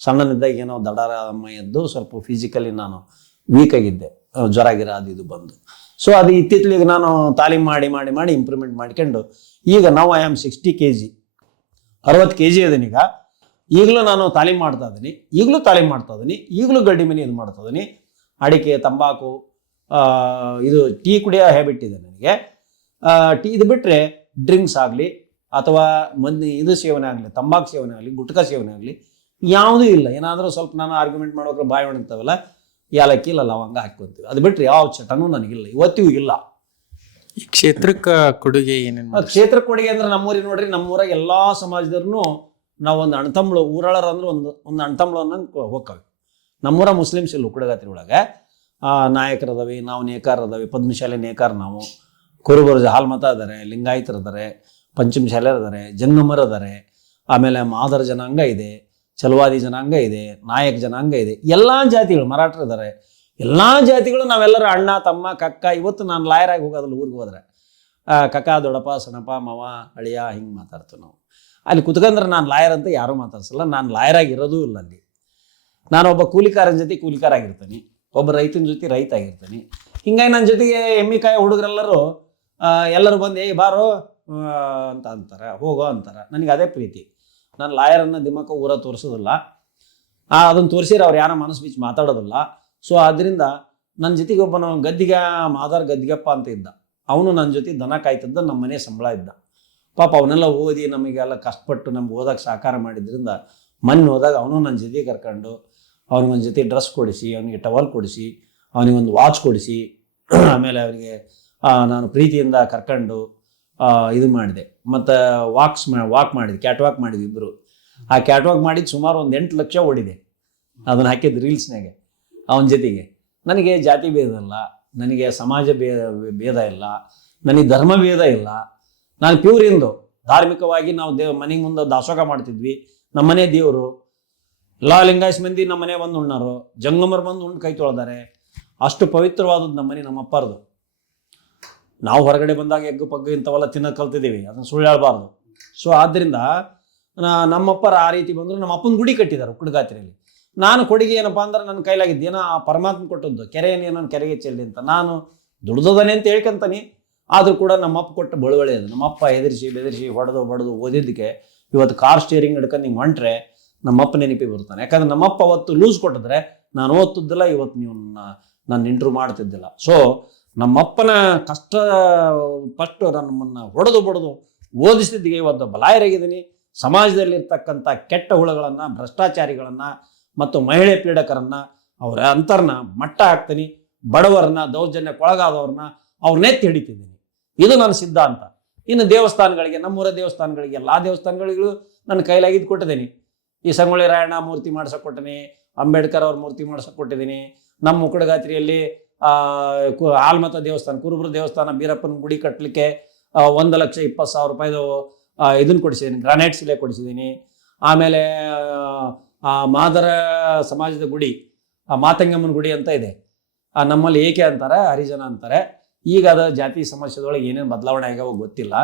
ಸಣ್ಣನಿದ್ದಾಗ ಏನೋ ದಡಾರ ಎದ್ದು ಸ್ವಲ್ಪ ಫಿಸಿಕಲಿ ನಾನು ವೀಕ್ ಆಗಿದ್ದೆ, ಜ್ವರ ಗಿರ ಅದು ಬಂದು. ಸೊ ಅದು ಇತ್ತೀಚೆಗೆ ನಾನು ತಾಲೀಮ್ ಮಾಡಿ ಇಂಪ್ರೂವ್ಮೆಂಟ್ ಮಾಡ್ಕೊಂಡು ಈಗ ನಾವು ಐ ಆಮ್ 60 kg, 60 kg ಇದೀನಿ ಈಗ. ಈಗಲೂ ನಾನು ತಾಲೀಮ್ ಮಾಡ್ತಾ ಇದ್ದೀನಿ, ಈಗಲೂ ಗಡ್ಡಿ ಮನೆ ಇದು ಮಾಡ್ತಾ ಇದ್ದೀನಿ. ಅಡಿಕೆ, ತಂಬಾಕು, ಇದು ಟೀ ಕುಡಿಯೋ ಹ್ಯಾಬಿಟ್ ಇದೆ ನನಗೆ. ಟೀ ಇದು ಬಿಟ್ಟರೆ ಡ್ರಿಂಕ್ಸ್ ಆಗಲಿ ಅಥವಾ ಇದು ಸೇವನೆ ಆಗಲಿ, ತಂಬಾಕು ಸೇವನೆ ಆಗಲಿ, ಗುಟ್ಕಾ ಸೇವನೆ ಆಗಲಿ ಯಾವುದೂ ಇಲ್ಲ. ಏನಾದರೂ ಸ್ವಲ್ಪ ನಾನು ಆರ್ಗ್ಯುಮೆಂಟ್ ಮಾಡೋಕೆ ಬಾಯಿ ಒಣಗ್ತಾವಲ್ಲ, ಏಲಕ್ಕಿ ಇಲ್ಲ ಲವಂಗ ಹಾಕ್ಕೊಂತೀವಿ, ಅದು ಬಿಟ್ಟರೆ ಯಾವ ಚಟನೂ ನನಗಿಲ್ಲ, ಇವತ್ತಿಗೂ ಇಲ್ಲ. ಈ ಕ್ಷೇತ್ರಕ್ಕೆ ಕೊಡುಗೆ ಏನೇನು? ಕ್ಷೇತ್ರ ಕೊಡುಗೆ ಅಂದ್ರೆ ನಮ್ಮೂರಿಗೆ ನೋಡ್ರಿ, ನಮ್ಮೂರಾಗ ಎಲ್ಲ ಸಮಾಜದವ್ರು ನಾವು ಒಂದು ಅಣ್ತಂಬ್ಳು, ಊರಾಳರು ಅಂದ್ರೆ ಒಂದು ಅಣ್ತಂಬ್ಳು ಅನ್ನಂಗೆ ಹೋಗ್ತವೆ. ನಮ್ಮೂರ ಮುಸ್ಲಿಮ್ಸ್ ಇಲ್ಲ ಉಕ್ಕಡಗಾತ್ರಿ ಒಳಗೆ. ನಾಯಕರದವಿ, ನಾವು ನೇಕಾರದವಿ, ಪದ್ಮಶಾಲೆ ನೇಕಾರ, ನಾವು ಕುರುಬರು ಹಾಲ್ಮತ ಇದ್ದಾರೆ, ಲಿಂಗಾಯತರು ಇದ್ದಾರೆ, ಪಂಚಮಶಾಲೆಯರು ಇದ್ದಾರೆ, ಜಂಗಮರು ಇದ್ದಾರೆ, ಆಮೇಲೆ ಮಾದರ ಜನಾಂಗ ಇದೆ, ಚಲವಾದಿ ಜನಾಂಗ ಇದೆ, ನಾಯಕ ಜನಾಂಗ ಇದೆ, ಎಲ್ಲ ಜಾತಿಗಳು, ಮರಾಠರು ಇದ್ದಾರೆ, ಎಲ್ಲ ಜಾತಿಗಳು ನಾವೆಲ್ಲರೂ ಅಣ್ಣ ತಮ್ಮ ಕಕ್ಕ. ಇವತ್ತು ನಾನು ಲಾಯರ್ ಆಗಿ ಹೋಗೋದಿಲ್ಲ, ಊರಿಗೆ ಹೋದ್ರೆ ಕಕ್ಕ, ದೊಡ್ಡಪ್ಪ, ಸಣ್ಣಪ್ಪ, ಮಾವ, ಅಳಿಯ ಹಿಂಗೆ ಮಾತಾಡ್ತೀವಿ ನಾವು. ಅಲ್ಲಿ ಕುತ್ಕೊಂಡ್ರೆ ನಾನು ಲಾಯರ್ ಅಂತ ಯಾರೂ ಮಾತಾಡ್ಸಲ್ಲ. ನಾನು ಲಾಯರ್ ಆಗಿರೋದೂ ಇಲ್ಲ ಅಲ್ಲಿ. ನಾನೊಬ್ಬ ಕೂಲಿಕಾರನ ಜೊತೆ ಕೂಲಿಕಾರ ಆಗಿರ್ತೀನಿ, ಒಬ್ಬ ರೈತನ ಜೊತೆ ರೈತ ಆಗಿರ್ತೀನಿ. ಹಿಂಗಾಗಿ ನನ್ನ ಜೊತೆಗೆ ಎಮ್ಮಿಕಾಯಿ ಹುಡುಗರೆಲ್ಲರೂ ಎಲ್ಲರೂ ಬಂದು ಏಯ್ ಬಾರೋ ಅಂತ ಅಂತಾರೆ, ಹೋಗೋ ಅಂತಾರೆ. ನನಗೆ ಅದೇ ಪ್ರೀತಿ. ನಾನು ಲಾಯರನ್ನು ದಿಮಾಕ ಊರ ತೋರಿಸೋದಿಲ್ಲ, ಅದನ್ನು ತೋರಿಸಿದ್ರೆ ಅವ್ರು ಯಾರೋ ಮನಸ್ಸು ಬಿಚ್ಚಿ ಮಾತಾಡೋದಿಲ್ಲ. ಸೊ ಆದ್ದರಿಂದ ನನ್ನ ಜೊತೆಗೆ ಒಬ್ಬನು ಗದ್ದಿಗೆ ಮಾದಾರ್ ಗದ್ದಿಗಪ್ಪ ಅಂತ ಇದ್ದ, ಅವನು ನನ್ನ ಜೊತೆ ದನ ಕಾಯ್ತಿದ್ದ, ನಮ್ಮ ಮನೆ ಸಂಬಳ ಇದ್ದ. ಪಾಪ ಅವನ್ನೆಲ್ಲ ಓದಿ ನಮಗೆಲ್ಲ ಕಷ್ಟಪಟ್ಟು ನಮ್ಗೆ ಓದೋಕೆ ಸಹಕಾರ ಮಾಡಿದ್ರಿಂದ ಮೊನ್ನೆ ಹೋದಾಗ ಅವನು ನನ್ನ ಜೊತೆ ಕರ್ಕೊಂಡು ಅವ್ನಿಗೊಂದು ಜೊತೆ ಡ್ರೆಸ್ ಕೊಡಿಸಿ, ಅವನಿಗೆ ಟವಲ್ ಕೊಡಿಸಿ, ಅವನಿಗೊಂದು ವಾಚ್ ಕೊಡಿಸಿ, ಆಮೇಲೆ ಅವರಿಗೆ ನಾನು ಪ್ರೀತಿಯಿಂದ ಕರ್ಕೊಂಡು ಇದು ಮಾಡಿದೆ. ಮತ್ತು ವಾಕ್ ಮಾಡಿದೆ, ಕ್ಯಾಟ್ ವಾಕ್ ಮಾಡಿದ್ವಿ ಇಬ್ಬರು. ಆ ಕ್ಯಾಟ್ ವಾಕ್ ಮಾಡಿದ್ದು ಸುಮಾರು ಒಂದು 8 ಲಕ್ಷ ಓಡಿದೆ. ಅದನ್ನು ಹಾಕಿದ್ದು ರೀಲ್ಸ್ನಾಗೆ ಅವನ ಜೊತೆಗೆ. ನನಗೆ ಜಾತಿ ಭೇದ ಇಲ್ಲ, ನನಗೆ ಸಮಾಜ ಭೇದ ಇಲ್ಲ, ನನಗೆ ಧರ್ಮ ಭೇದ ಇಲ್ಲ. ನಾನು ಪ್ಯೂರಿಂದು ಧಾರ್ಮಿಕವಾಗಿ ನಾವು ಮನೆಗೆ ಮುಂದೆ ದಾಸೋಹ ಮಾಡ್ತಿದ್ವಿ. ನಮ್ಮನೆ ದೇವರು ಎಲ್ಲ ಲಿಂಗಾಯಸ್ ಮಂದಿ ನಮ್ಮನೆ ಬಂದು ಉಣ್ಣಾರು, ಜಂಗಮರು ಬಂದು ಉಣ್ಣು ಕೈ ತೊಳ್ದಾರೆ. ಅಷ್ಟು ಪವಿತ್ರವಾದದ್ದು ನಮ್ಮನೆ, ನಮ್ಮ ಅಪ್ಪರದು. ನಾವು ಹೊರಗಡೆ ಬಂದಾಗ ಎಗ್ಗು ಪಗ್ಗು ಇಂಥವೆಲ್ಲ ತಿನ್ನೋದು ಕಲ್ತಿದ್ದೀವಿ, ಅದನ್ನು ಸುಳ್ಳು ಹೇಳ್ಬಾರ್ದು. ಸೊ ಆದ್ದರಿಂದ ನಮ್ಮಪ್ಪರ ಆ ರೀತಿ ಬಂದರು. ನಮ್ಮ ಅಪ್ಪನ ಗುಡಿ ಕಟ್ಟಿದ್ದಾರೆ ಉಕ್ಕಡಗಾತ್ರಿಯಲ್ಲಿ. ನಾನು ಕೊಡುಗೆ ಏನಪ್ಪ ಅಂದ್ರೆ ನನ್ನ ಕೈಲಾಗಿದ್ದು ಏನೋ ಆ ಪರಮಾತ್ಮ ಕೊಟ್ಟದ್ದು, ಕೆರೆಯನ್ನೇನೋ ಕೆರೆಗೆ ಚೆಲ್ಲಿ ಅಂತ ನಾನು ದುಡ್ದೋದನೆ ಅಂತ ಹೇಳ್ಕೊಂತಾನೆ. ಆದರೂ ಕೂಡ ನಮ್ಮಪ್ಪ ಕೊಟ್ಟ ಬಳುವಳಿ ಅದು. ನಮ್ಮಪ್ಪ ಹೆದರಿಸಿ ಬೆದರಿಸಿ ಹೊಡೆದು ಬಡ್ದು ಓದಿದ್ದಕ್ಕೆ ಇವತ್ತು ಕಾರ್ ಸ್ಟೇರಿಂಗ್ ಹಿಡ್ಕೊಂಡು ನೀವು ಹೊಂಟ್ರೆ ನಮ್ಮಪ್ಪ ನೆನಪಿ ಬರ್ತಾನೆ. ಯಾಕಂದ್ರೆ ನಮ್ಮಪ್ಪ ಅವತ್ತು ಲೂಸ್ ಕೊಟ್ಟಿದ್ರೆ ನಾನು ಓದ್ತಿದ್ದಿಲ್ಲ, ಇವತ್ತು ನೀವು ನಾನು ಇಂಟ್ರ್ಯೂ ಮಾಡ್ತಿದ್ದಿಲ್ಲ. ಸೊ ನಮ್ಮಪ್ಪನ ಕಷ್ಟ ಪಟ್ಟು ನಮ್ಮನ್ನು ಹೊಡೆದು ಬಡ್ದು ಓದಿಸಿದ್ದಿಗೆ ಇವತ್ತು ಬಲಾಯರಾಗಿದ್ದೀನಿ. ಸಮಾಜದಲ್ಲಿರ್ತಕ್ಕಂಥ ಕೆಟ್ಟ ಹುಳುಗಳನ್ನು, ಭ್ರಷ್ಟಾಚಾರಿಗಳನ್ನು ಮತ್ತು ಮಹಿಳೆ ಪೀಡಕರನ್ನು, ಅವರ ಅಂತರ್ನ ಮಟ್ಟ ಹಾಕ್ತೀನಿ. ಬಡವರನ್ನ, ದೌರ್ಜನ್ಯಕ್ಕೊಳಗಾದವ್ರನ್ನ ಅವ್ರನ್ನೆತ್ತಿ ಹಿಡಿತಿದ್ದೀನಿ. ಇದು ನನ್ನ ಸಿದ್ಧಾಂತ. ಇನ್ನು ದೇವಸ್ಥಾನಗಳಿಗೆ, ನಮ್ಮೂರ ದೇವಸ್ಥಾನಗಳಿಗೆ, ಎಲ್ಲ ದೇವಸ್ಥಾನಗಳಿಗೂ ನನ್ನ ಕೈಲಾಗಿದ್ದು ಕೊಟ್ಟಿದ್ದೀನಿ. ಈ ಸಂಗೊಳ್ಳಿ ರಾಯಣ್ಣ ಮೂರ್ತಿ ಮಾಡ್ಸಕ್ಕೆ ಕೊಟ್ಟಿನಿ, ಅಂಬೇಡ್ಕರ್ ಅವ್ರ ಮೂರ್ತಿ ಮಾಡ್ಸಕ್ಕೆ ಕೊಟ್ಟಿದ್ದೀನಿ. ನಮ್ಮ ಉಕ್ಕಡಗಾತ್ರಿಯಲ್ಲಿ ಆಲ್ಮತ ದೇವಸ್ಥಾನ, ಕುರುಬರ ದೇವಸ್ಥಾನ, ಬೀರಪ್ಪನ ಗುಡಿ ಕಟ್ಟಲಿಕ್ಕೆ 1,20,000 ರೂಪಾಯಿದು ಇದನ್ನು ಕೊಡಿಸಿದ್ದೀನಿ, ಗ್ರಾನೈಟ್ ಶಿಲೆ ಕೊಡಿಸಿದ್ದೀನಿ. ಆಮೇಲೆ ಮಾದರ ಸಮಾಜದ ಗುಡಿ ಮಾತಂಗಮ್ಮನ ಗುಡಿ ಅಂತ ಇದೆ. ನಮ್ಮಲ್ಲಿ ಏಕೆ ಅಂತಾರೆ, ಹರಿಜನ ಅಂತಾರೆ. ಈಗ ಅದ ಜಾತಿ ಸಮಸ್ಯೆದೊಳಗೆ ಏನೇನು ಬದಲಾವಣೆ ಆಗ್ಯಾವ ಗೊತ್ತಿಲ್ಲ.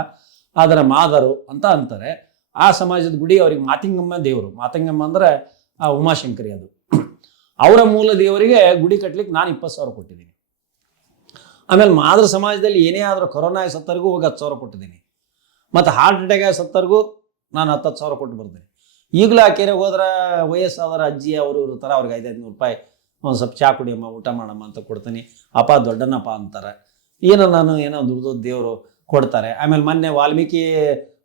ಅದರ ಮಾದರು ಅಂತ ಅಂತಾರೆ. ಆ ಸಮಾಜದ ಗುಡಿ ಅವ್ರಿಗೆ ಮಾತಂಗಮ್ಮ ದೇವರು. ಮಾತಂಗಮ್ಮ ಅಂದ್ರೆ ಆ ಉಮಾಶಂಕರಿ, ಅದು ಅವರ ಮೂಲ ದೇವರಿಗೆ ಗುಡಿ ಕಟ್ಲಿಕ್ಕೆ ನಾನು 20,000 ಕೊಟ್ಟಿದ್ದೀನಿ. ಆಮೇಲೆ ಮಾದ್ರ ಸಮಾಜದಲ್ಲಿ ಏನೇ ಆದರೂ ಕೊರೋನಾ ಸತ್ತರಿಗೂ ಹೋಗಿ 10,000 ಕೊಟ್ಟಿದ್ದೀನಿ. ಮತ್ತು ಹಾರ್ಟ್ ಅಟ್ಯಾಕ್ ಸತ್ತರಿಗೂ ನಾನು 10,000 ಕೊಟ್ಟು ಬರ್ತೀನಿ. ಈಗಲೂ ಆ ಕೆರೆಗೆ ಹೋದ್ರೆ ವಯಸ್ಸಾದರ ಅಜ್ಜಿ ಅವರು ಇರ್ತಾರೆ, ಅವ್ರಿಗೆ 500 ರೂಪಾಯಿ ಒಂದು ಸ್ವಲ್ಪ ಚಾ ಕುಡಿಯಮ್ಮ, ಊಟ ಮಾಡಮ್ಮ ಅಂತ ಕೊಡ್ತೀನಿ. ಅಪ್ಪ ದೊಡ್ಡನಪ್ಪ ಅಂತಾರೆ. ಏನೋ ದುಡ್ದು ದೇವರು ಕೊಡ್ತಾರೆ. ಆಮೇಲೆ ಮೊನ್ನೆ ವಾಲ್ಮೀಕಿ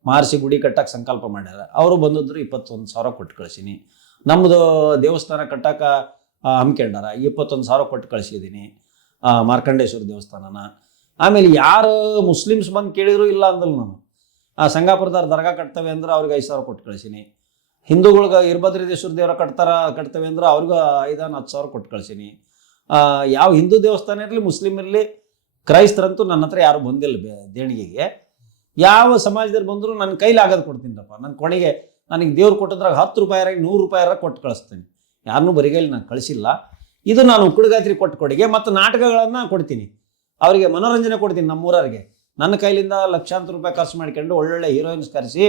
ಮಹರ್ಷಿ ಗುಡಿ ಕಟ್ಟಕ್ಕೆ ಸಂಕಲ್ಪ ಮಾಡ್ಯಾರ, ಅವರು ಬಂದಿದ್ರು 21,000 ಕೊಟ್ಟು ಕಳಿಸೀನಿ. ನಮ್ಮದು ದೇವಸ್ಥಾನ ಕಟ್ಟಕ್ಕೆ ಹಮ್ಮಿಕೊಂಡಾರ, 21,000 ಕೊಟ್ಟು ಕಳಿಸಿದ್ದೀನಿ ಮಾರ್ಕಂಡೇಶ್ವರ ದೇವಸ್ಥಾನನ. ಆಮೇಲೆ ಯಾರು ಮುಸ್ಲಿಮ್ಸ್ ಬಂದು ಕೇಳಿದ್ರು ಇಲ್ಲ ಅಂದಲ್ಲ. ನಾನು ಸಂಗಾಪುರದವ್ರು ದರ್ಗಾ ಕಟ್ತವೆ ಅಂದ್ರೆ ಅವ್ರಿಗೆ 5,000 ಕೊಟ್ಟು ಕಳಿಸೀನಿ. ಹಿಂದೂಗಳ್ಗೆ ಇರ್ಭದ್ರೇಶ್ವರ ದೇವರ ಕಟ್ತವೆ ಅಂದ್ರೆ ಅವ್ರಿಗೆ 5-10,000 ಕೊಟ್ಟು ಕಳಿಸೀನಿ. ಯಾವ ಹಿಂದೂ ದೇವಸ್ಥಾನ ಇರಲಿ, ಮುಸ್ಲಿಮ್ ಇರಲಿ, ಕ್ರೈಸ್ತರಂತೂ ನನ್ನ ಹತ್ರ ಯಾರು ಬಂದಿಲ್ಲ ದೇಣಿಗೆಗೆ. ಯಾವ ಸಮಾಜದಲ್ಲಿ ಬಂದರೂ ನನ್ನ ಕೈಲಿ ಆಗೋದು ಕೊಡ್ತೀನಿರಪ್ಪ. ನನ್ನ ಕೊನೆಗೆ ನನಗೆ ದೇವ್ರು ಕೊಟ್ಟಿದ್ರಾಗ 10 ರೂಪಾಯಿ 100 ರೂಪಾಯಿ ಕೊಟ್ಟು ಕಳಿಸ್ತೀನಿ. ಯಾರನ್ನೂ ಬರಿಗೈಲಿ ನಾನು ಕಳಿಸಿಲ್ಲ. ಇದು ನಾನು ಉಕ್ಕುಡುಗಾತ್ರಿ ಕೊಟ್ಟು ಕೊಡುಗೆ. ಮತ್ತು ನಾಟಕಗಳನ್ನು ಕೊಡ್ತೀನಿ, ಅವರಿಗೆ ಮನೋರಂಜನೆ ಕೊಡ್ತೀನಿ. ನಮ್ಮೂರವ್ರಿಗೆ ನನ್ನ ಕೈಲಿಂದ ಲಕ್ಷಾಂತರ ರೂಪಾಯಿ ಖರ್ಚು ಮಾಡ್ಕೊಂಡು ಒಳ್ಳೊಳ್ಳೆ ಹೀರೋಯಿನ್ಸ್ ಕರೆಸಿ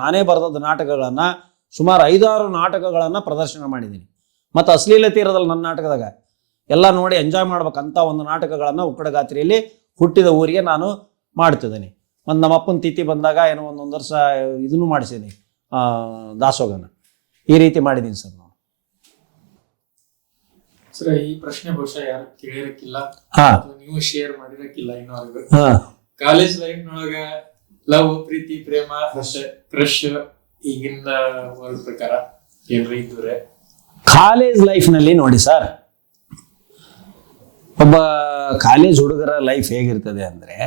ನಾನೇ ಬರೆದದ್ದು ನಾಟಕಗಳನ್ನು, ಸುಮಾರು 5-6 ನಾಟಕಗಳನ್ನು ಪ್ರದರ್ಶನ ಮಾಡಿದ್ದೀನಿ. ಮತ್ತು ಅಶ್ಲೀಲತೆ ಇರೋದಲ್ಲ ನನ್ನ ನಾಟಕದಾಗ, ಎಲ್ಲ ನೋಡಿ ಎಂಜಾಯ್ ಮಾಡ್ಬೇಕಂತ ಒಂದು ನಾಟಕಗಳನ್ನು ಉಕ್ಕುಡುಗಾತ್ರಿಯಲ್ಲಿ ಹುಟ್ಟಿದ ಊರಿಗೆ ನಾನು ಮಾಡ್ತಿದ್ದೀನಿ. ಮತ್ತು ನಮ್ಮ ಅಪ್ಪನ ತಿಥಿ ಬಂದಾಗ ಏನೋ ಒಂದೊಂದು ವರ್ಷ ಇದನ್ನು ಮಾಡಿಸಿದ್ದೀನಿ, ದಾಸೋಗನ. ಈ ರೀತಿ ಮಾಡಿದ್ದೀನಿ ಸರ್ ನಾನು. ಸರ್, ಈ ಪ್ರಶ್ನೆ ಬಹುಶಃ ಯಾರು ಕೇಳಿರಕ್ಕಿಲ್ಲ, ನೀವು ಶೇರ್ ಮಾಡಿರಕ್ಕಿಲ್ಲ ಇನ್ನೊರ್ಗು. ಕಾಲೇಜ್ ಲೈಫ್ ನೊಳಗ ಲವ್, ಪ್ರೀತಿ, ಪ್ರೇಮ, ಕ್ರಶ್ ಈಗಿನ ವರ್ಡ್ ಪ್ರಕಾರ ಏನ್ರಿ ಇದ್ದೂರೆ? ಕಾಲೇಜ್ ಲೈಫ್ನಲ್ಲಿ ನೋಡಿ ಸರ್, ಒಬ್ಬ ಕಾಲೇಜ್ ಹುಡುಗರ ಲೈಫ್ ಹೇಗಿರ್ತದೆ ಅಂದರೆ,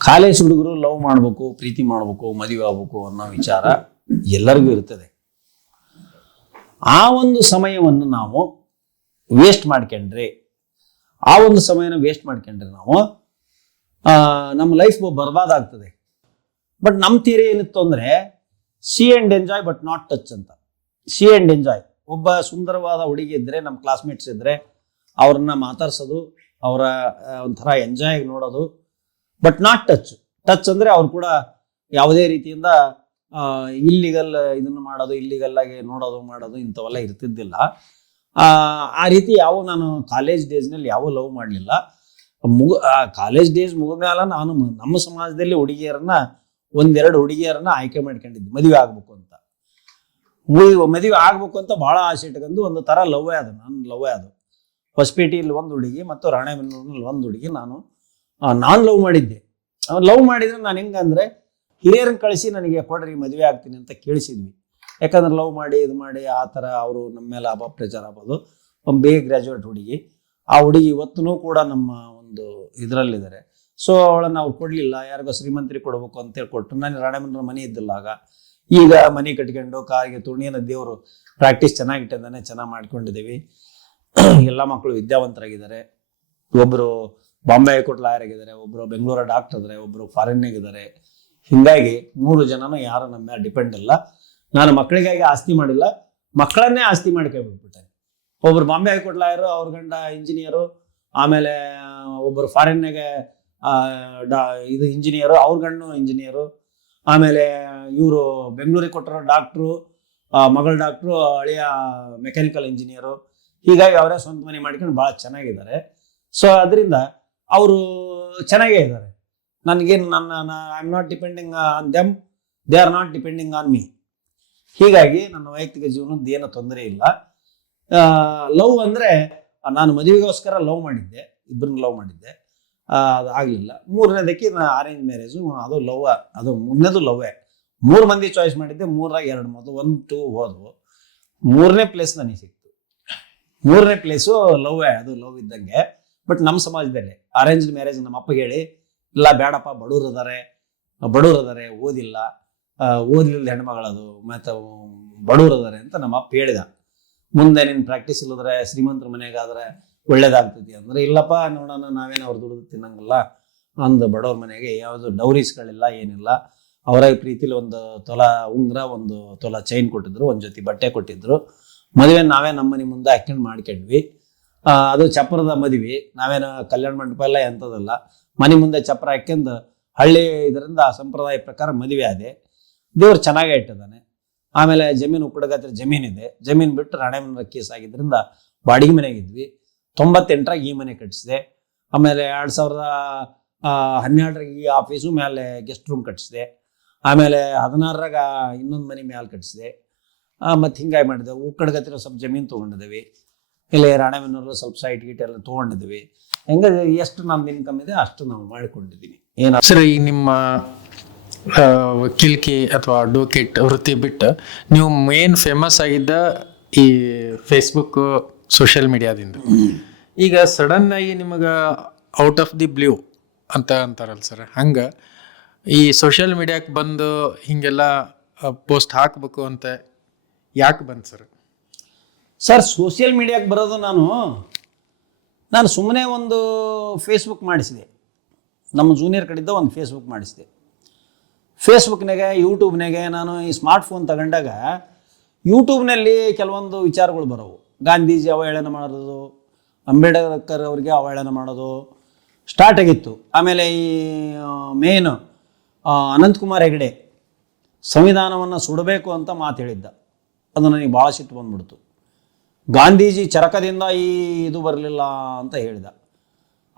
ಕಾಲೇಜ್ ಹುಡುಗರು ಲವ್ ಮಾಡಬೇಕು, ಪ್ರೀತಿ ಮಾಡಬೇಕು, ಮದುವೆ ಆಗ್ಬೇಕು ಅನ್ನೋ ವಿಚಾರ ಎಲ್ಲರಿಗೂ ಇರ್ತದೆ. ಆ ಒಂದು ಸಮಯವನ್ನು ನಾವು ವೇಸ್ಟ್ ಮಾಡ್ಕೊಂಡ್ರೆ, ನಾವು ನಮ್ಮ ಲೈಫ್ ಬರ್ಬಾದಾಗ್ತದೆ. ಬಟ್ ನಮ್ಮ ತೀರಿ ಏನಿತ್ತು ಅಂದರೆ, see and enjoy but not touch ಅಂತ. See and enjoy. ಒಬ್ಬ ಸುಂದರವಾದ ಹುಡುಗಿ ಇದ್ದರೆ, ನಮ್ಮ ಕ್ಲಾಸ್ಮೇಟ್ಸ್ ಇದ್ದರೆ ಅವ್ರನ್ನ ಮಾತಾಡ್ಸೋದು, ಅವರ ಒಂಥರ ಎಂಜಾಯ್ ನೋಡೋದು, ಬಟ್ ನಾಟ್ ಟಚ್. ಟಚ್ ಅಂದರೆ ಅವ್ರು ಕೂಡ ಯಾವುದೇ ರೀತಿಯಿಂದ ಇಲ್ಲಿಗಲ್ ಇದನ್ನು ಮಾಡೋದು, ಇಲ್ಲಿಗಲ್ಲಾಗಿ ನೋಡೋದು ಮಾಡೋದು ಇಂಥವೆಲ್ಲ ಇರ್ತಿದ್ದಿಲ್ಲ. ಆ ರೀತಿ ನಾನು ಕಾಲೇಜ್ ಡೇಸ್ನಲ್ಲಿ ಯಾವ ಲವ್ ಮಾಡಲಿಲ್ಲ. ಕಾಲೇಜ್ ಡೇಸ್ ಮುಗಿದ್ಮೇಲೆ ನಾನು ನಮ್ಮ ಸಮಾಜದಲ್ಲಿ ಹುಡುಗಿಯರನ್ನ 1-2 ಹುಡುಗಿಯರನ್ನ ಆಯ್ಕೆ ಮಾಡ್ಕೊಂಡಿದ್ದೆ, ಮದುವೆ ಆಗ್ಬೇಕು ಅಂತ. ಮದುವೆ ಆಗ್ಬೇಕು ಅಂತ ಭಾಳ ಆಸೆ ಇಟ್ಕೊಂಡು ಒಂದು ಥರ ಲವ್ವೇ ಅದು. ನಾನು ಲವ್ವೇ ಅದು. ಹೊಸಪೇಟೆಯಲ್ಲಿ ಒಂದು ಹುಡುಗಿ ಮತ್ತು ರಾಣೆಬೆನ್ನೂರಿನಲ್ಲಿ ಒಂದು ಹುಡುಗಿ ನಾನು ಲವ್ ಮಾಡಿದ್ದೆ. ಲವ್ ಮಾಡಿದ್ರೆ ನಾನು ಹೆಂಗಂದ್ರೆ, ಹಿರಿಯರನ್ನ ಕಳಿಸಿ ನನಗೆ ಕೊಡ್ರಿ ಮದುವೆ ಆಗ್ತೀನಿ ಅಂತ ಕೇಳಿಸಿದ್ವಿ. ಯಾಕಂದ್ರೆ ಲವ್ ಮಾಡಿ ಇದು ಮಾಡಿ ಆ ಥರ ಅವರು ನಮ್ಮ ಮೇಲೆ ಅಪಪ್ರಚಾರ ಆಗೋದು. ಒಂದು ಬೇಗ ಗ್ರ್ಯಾಜುಯೇಟ್ ಹುಡುಗಿ, ಆ ಹುಡುಗಿ ಇವತ್ತೂ ಕೂಡ ನಮ್ಮ ಒಂದು ಇದರಲ್ಲಿದ್ದಾರೆ. ಸೊ ಅವಳನ್ನು ಅವ್ರು ಕೊಡಲಿಲ್ಲ, ಯಾರಿಗೋ ಶ್ರೀಮಂತರಿಗೆ ಕೊಡಬೇಕು ಅಂತೇಳಿ ಕೊಟ್ಟು. ನಾನು ರಾಣೆಬೆನ್ನೂರು ಮನೆ ಇದ್ದಿಲ್ಲ ಆಗ. ಈಗ ಮನೆ ಕಟ್ಕೊಂಡು ಕಾರಿಗೆ ತುಣಿಯನ್ನು ದೇವರು ಪ್ರಾಕ್ಟೀಸ್ ಚೆನ್ನಾಗಿಟ್ಟಿದ್ದಾನೆ, ಚೆನ್ನಾಗಿ ಮಾಡ್ಕೊಂಡಿದ್ದೀವಿ. ಎಲ್ಲ ಮಕ್ಕಳು ವಿದ್ಯಾವಂತರಾಗಿದ್ದಾರೆ. ಒಬ್ಬರು ಬಾಂಬೆ ಹೈಕೋರ್ಟ್ ಲಾಯರ್ ಆಗಿದ್ದಾರೆ, ಒಬ್ಬರು ಬೆಂಗಳೂರು ಡಾಕ್ಟರ್ ಇದ್ದಾರೆ, ಒಬ್ಬರು ಫಾರಿನ್ನಾಗಿದ್ದಾರೆ. ಹೀಗಾಗಿ 3 ಜನನೂ ಯಾರು ನಮ್ಮ ಮೇಲೆ ಡಿಪೆಂಡ್ ಇಲ್ಲ. ನಾನು ಮಕ್ಕಳಿಗಾಗಿ ಆಸ್ತಿ ಮಾಡಿಲ್ಲ, ಮಕ್ಕಳನ್ನೇ ಆಸ್ತಿ ಮಾಡ್ಕೊಬಿಟ್ಬಿಟ್ಟೆ. ಒಬ್ಬರು ಬಾಂಬೆ ಹೈಕೋರ್ಟ್ ಲಾಯರು, ಅವ್ರ ಗಂಡ ಇಂಜಿನಿಯರು, ಆಮೇಲೆ ಒಬ್ಬರು ಫಾರಿನ್ನಾಗೆ ಇದು ಇಂಜಿನಿಯರು, ಅವ್ರ ಗಂಡು ಇಂಜಿನಿಯರು, ಆಮೇಲೆ ಇವರು ಬೆಂಗಳೂರಿಗೆ ಕೊಟ್ಟಿರೋ ಡಾಕ್ಟ್ರು, ಮಗಳ ಡಾಕ್ಟ್ರು, ಹಳೆಯ ಮೆಕ್ಯಾನಿಕಲ್ ಇಂಜಿನಿಯರು. ಹೀಗಾಗಿ ಅವರೇ ಸ್ವಂತ ಮನೆ ಮಾಡ್ಕೊಂಡು ಭಾಳ ಚೆನ್ನಾಗಿದ್ದಾರೆ. ಸೊ ಅದರಿಂದ ಅವರು ಚೆನ್ನಾಗೇ ಇದ್ದಾರೆ. ನನಗೇನು I am not depending on them, they are not depending on me. ಹೀಗಾಗಿ ನನ್ನ ವೈಯಕ್ತಿಕ ಜೀವನದ್ದು ಏನೂ ತೊಂದರೆ ಇಲ್ಲ. ಲವ್ ಅಂದರೆ, ನಾನು ಮದುವೆಗೋಸ್ಕರ ಲವ್ ಮಾಡಿದ್ದೆ, ಇಬ್ಬರನ್ನ ಲವ್ ಮಾಡಿದ್ದೆ, ಅದು ಆಗಲಿಲ್ಲ. 3ನೇದಕ್ಕೆ ಅರೇಂಜ್ ಮ್ಯಾರೇಜು, ಅದು ಲವ್, ಅದು ಮುನ್ನೇದು ಲವ್ವೇ. 3 ಮಂದಿ ಚಾಯ್ಸ್ ಮಾಡಿದ್ದೆ, 3ರಾಗ 2 ಮೊದಲು 1, 2 ಹೋದವು. 3ನೇ ಪ್ಲೇಸ್ ನನಗೆ ಸಿಕ್ತು. 3ನೇ ಪ್ಲೇಸು ಲವ್ವೇ, ಅದು ಲವ್ ಇದ್ದಂಗೆ. ಬಟ್ ನಮ್ಮ ಸಮಾಜದಲ್ಲಿ ಅರೇಂಜ್ಡ್ ಮ್ಯಾರೇಜ್ ನಮ್ಮ ಅಪ್ಪಗೆ ಹೇಳಿ, ಇಲ್ಲ ಬೇಡಪ್ಪ, ಬಡವ್ರು ಅದಾರೆ, ಓದಿಲ್ಲ ಹೆಣ್ಮಗಳದು, ಮತ್ತು ಬಡವ್ರು ಅದಾರೆ ಅಂತ ನಮ್ಮ ಅಪ್ಪ ಹೇಳಿದ. ಮುಂದೆ ನೀನು ಪ್ರಾಕ್ಟೀಸ್ ಇಲ್ಲದ್ರೆ ಶ್ರೀಮಂತರ ಮನೆಗಾದ್ರೆ ಒಳ್ಳೇದಾಗ್ತೈತಿ ಅಂದ್ರೆ, ಇಲ್ಲಪ್ಪ ನೋಡೋಣ, ನಾವೇನು ಅವ್ರು ದುಡಿದು ತಿನ್ನಂಗಿಲ್ಲ ಅಂದು ಬಡವ್ರ ಮನೆಗೆ ಯಾವುದು ಡೌರೀಸ್ಗಳಿಲ್ಲ, ಏನಿಲ್ಲ. ಅವರ ಪ್ರೀತಿಲಿ 1 ತೊಲ ಉಂಗುರ, 1 ತೊಲ ಚೈನ್ ಕೊಟ್ಟಿದ್ರು, 1 ಜೊತೆ ಬಟ್ಟೆ ಕೊಟ್ಟಿದ್ರು. ಮದುವೆ ನಾವೇ ನಮ್ಮ ಮನೆ ಮುಂದೆ ಹಾಕ್ಕೊಂಡು ಮಾಡ್ಕೊಂಡ್ವಿ. ಅದು ಚಪ್ರದ ಮದುವೆ, ನಾವೇನು ಕಲ್ಯಾಣ ಮಂಟಪ ಎಲ್ಲ ಎಂಥದಲ್ಲ, ಮನೆ ಮುಂದೆ ಚಪ್ರ ಹಾಕ್ಯಂದು ಹಳ್ಳಿ ಇದರಿಂದ ಸಂಪ್ರದಾಯ ಪ್ರಕಾರ ಮದುವೆ ಆದೆ. ದೇವ್ರು ಚೆನ್ನಾಗೇ ಇಟ್ಟಿದ್ದಾನೆ. ಆಮೇಲೆ ಜಮೀನು ಉಕ್ಕಡಗಾತ್ರ ಜಮೀನಿದೆ. ಜಮೀನು ಬಿಟ್ಟು ರಾಣೆಮನ ಕೇಸ್ ಆಗಿದ್ದರಿಂದ ಬಾಡಿಗೆ ಮನೆಗಿದ್ವಿ. 98ರಾಗ ಈ ಮನೆ ಕಟ್ಟಿಸಿದೆ. ಆಮೇಲೆ 2012ರಾಗ ಈ ಆಫೀಸು ಮೇಲೆ ಗೆಸ್ಟ್ ರೂಮ್ ಕಟ್ಟಿಸಿದೆ. ಆಮೇಲೆ 16ರಾಗ ಇನ್ನೊಂದು ಮನೆ ಮ್ಯಾಲೆ ಕಟ್ಟಿಸಿದೆ. ಮತ್ತು ಹಿಂಗಾಗಿ ಮಾಡಿದೆವು. ಉಕ್ಕಡಗತ್ತಿರೋ ಸ್ವಲ್ಪ ಜಮೀನು ತೊಗೊಂಡಿದ್ದೀವಿ. ಇಲ್ಲಿ ರಾಣೆಬೆನ್ನೂರು ಸ್ವಲ್ಪ ಸೈಟ್ ಗೀಟ್ ಎಲ್ಲ ತೊಗೊಂಡಿದ್ವಿ. ಹೆಂಗೆ ಎಷ್ಟು ನಮ್ದು ಇನ್ಕಮ್ ಇದೆ ಅಷ್ಟು ನಾವು ಮಾಡಿಕೊಂಡಿದ್ದೀನಿ. ಏನು ಸರ್, ಈಗ ನಿಮ್ಮ ವಕೀಲಿಕೆ ಅಥವಾ ಅಡ್ವೊಕೇಟ್ ವೃತ್ತಿ ಬಿಟ್ಟು ನೀವು ಮೇನ್ ಫೇಮಸ್ ಆಗಿದ್ದ ಈ ಫೇಸ್ಬುಕ್ ಸೋಷಿಯಲ್ ಮೀಡಿಯಾದಿಂದ. ಈಗ ಸಡನ್ ಆಗಿ ನಿಮಗೆ ಔಟ್ ಆಫ್ ದಿ ಬ್ಲೂ ಅಂತ ಅಂತಾರಲ್ಲ ಸರ್, ಹಂಗೆ ಈ ಸೋಷಿಯಲ್ ಮೀಡಿಯಾಕ್ಕೆ ಬಂದು ಹೀಗೆಲ್ಲ ಪೋಸ್ಟ್ ಹಾಕಬೇಕು ಅಂತ ಯಾಕೆ ಬಂತು ಸರ್? ಸರ್, ಸೋಷಿಯಲ್ ಮೀಡಿಯಾಕ್ಕೆ ಬರೋದು ನಾನು ಸುಮ್ಮನೆ ಒಂದು ಫೇಸ್ಬುಕ್ ಮಾಡಿಸಿದೆ. ನಮ್ಮ ಜೂನಿಯರ್ ಕಡೆಯಿಂದ ಒಂದು ಫೇಸ್ಬುಕ್ ಮಾಡಿಸಿದೆ. ಫೇಸ್ಬುಕ್ನಾಗೆ ಯೂಟ್ಯೂಬ್ನಾಗೆ ನಾನು ಈ ಸ್ಮಾರ್ಟ್ಫೋನ್ ತಗೊಂಡಾಗ ಯೂಟ್ಯೂಬ್ನಲ್ಲಿ ಕೆಲವೊಂದು ವಿಚಾರಗಳು ಬರೋವು. ಗಾಂಧೀಜಿ ಅವಹೇಳನ ಮಾಡೋದು, ಅಂಬೇಡ್ಕರ್ ಅವ್ರಿಗೆ ಅವಹೇಳನ ಮಾಡೋದು ಸ್ಟಾರ್ಟ್ ಆಗಿತ್ತು. ಆಮೇಲೆ ಈ ಮೇನ್ ಅನಂತಕುಮಾರ್ ಹೆಗಡೆ ಸಂವಿಧಾನವನ್ನು ಸುಡಬೇಕು ಅಂತ ಮಾತು ಹೇಳಿದ್ದ. ಅದು ನನಗೆ ಭಾಳ ಸಿಟ್ಟು ಬಂದ್ಬಿಡ್ತು. ಗಾಂಧೀಜಿ ಚರಕದಿಂದ ಈ ಇದು ಬರಲಿಲ್ಲ ಅಂತ ಹೇಳಿದ.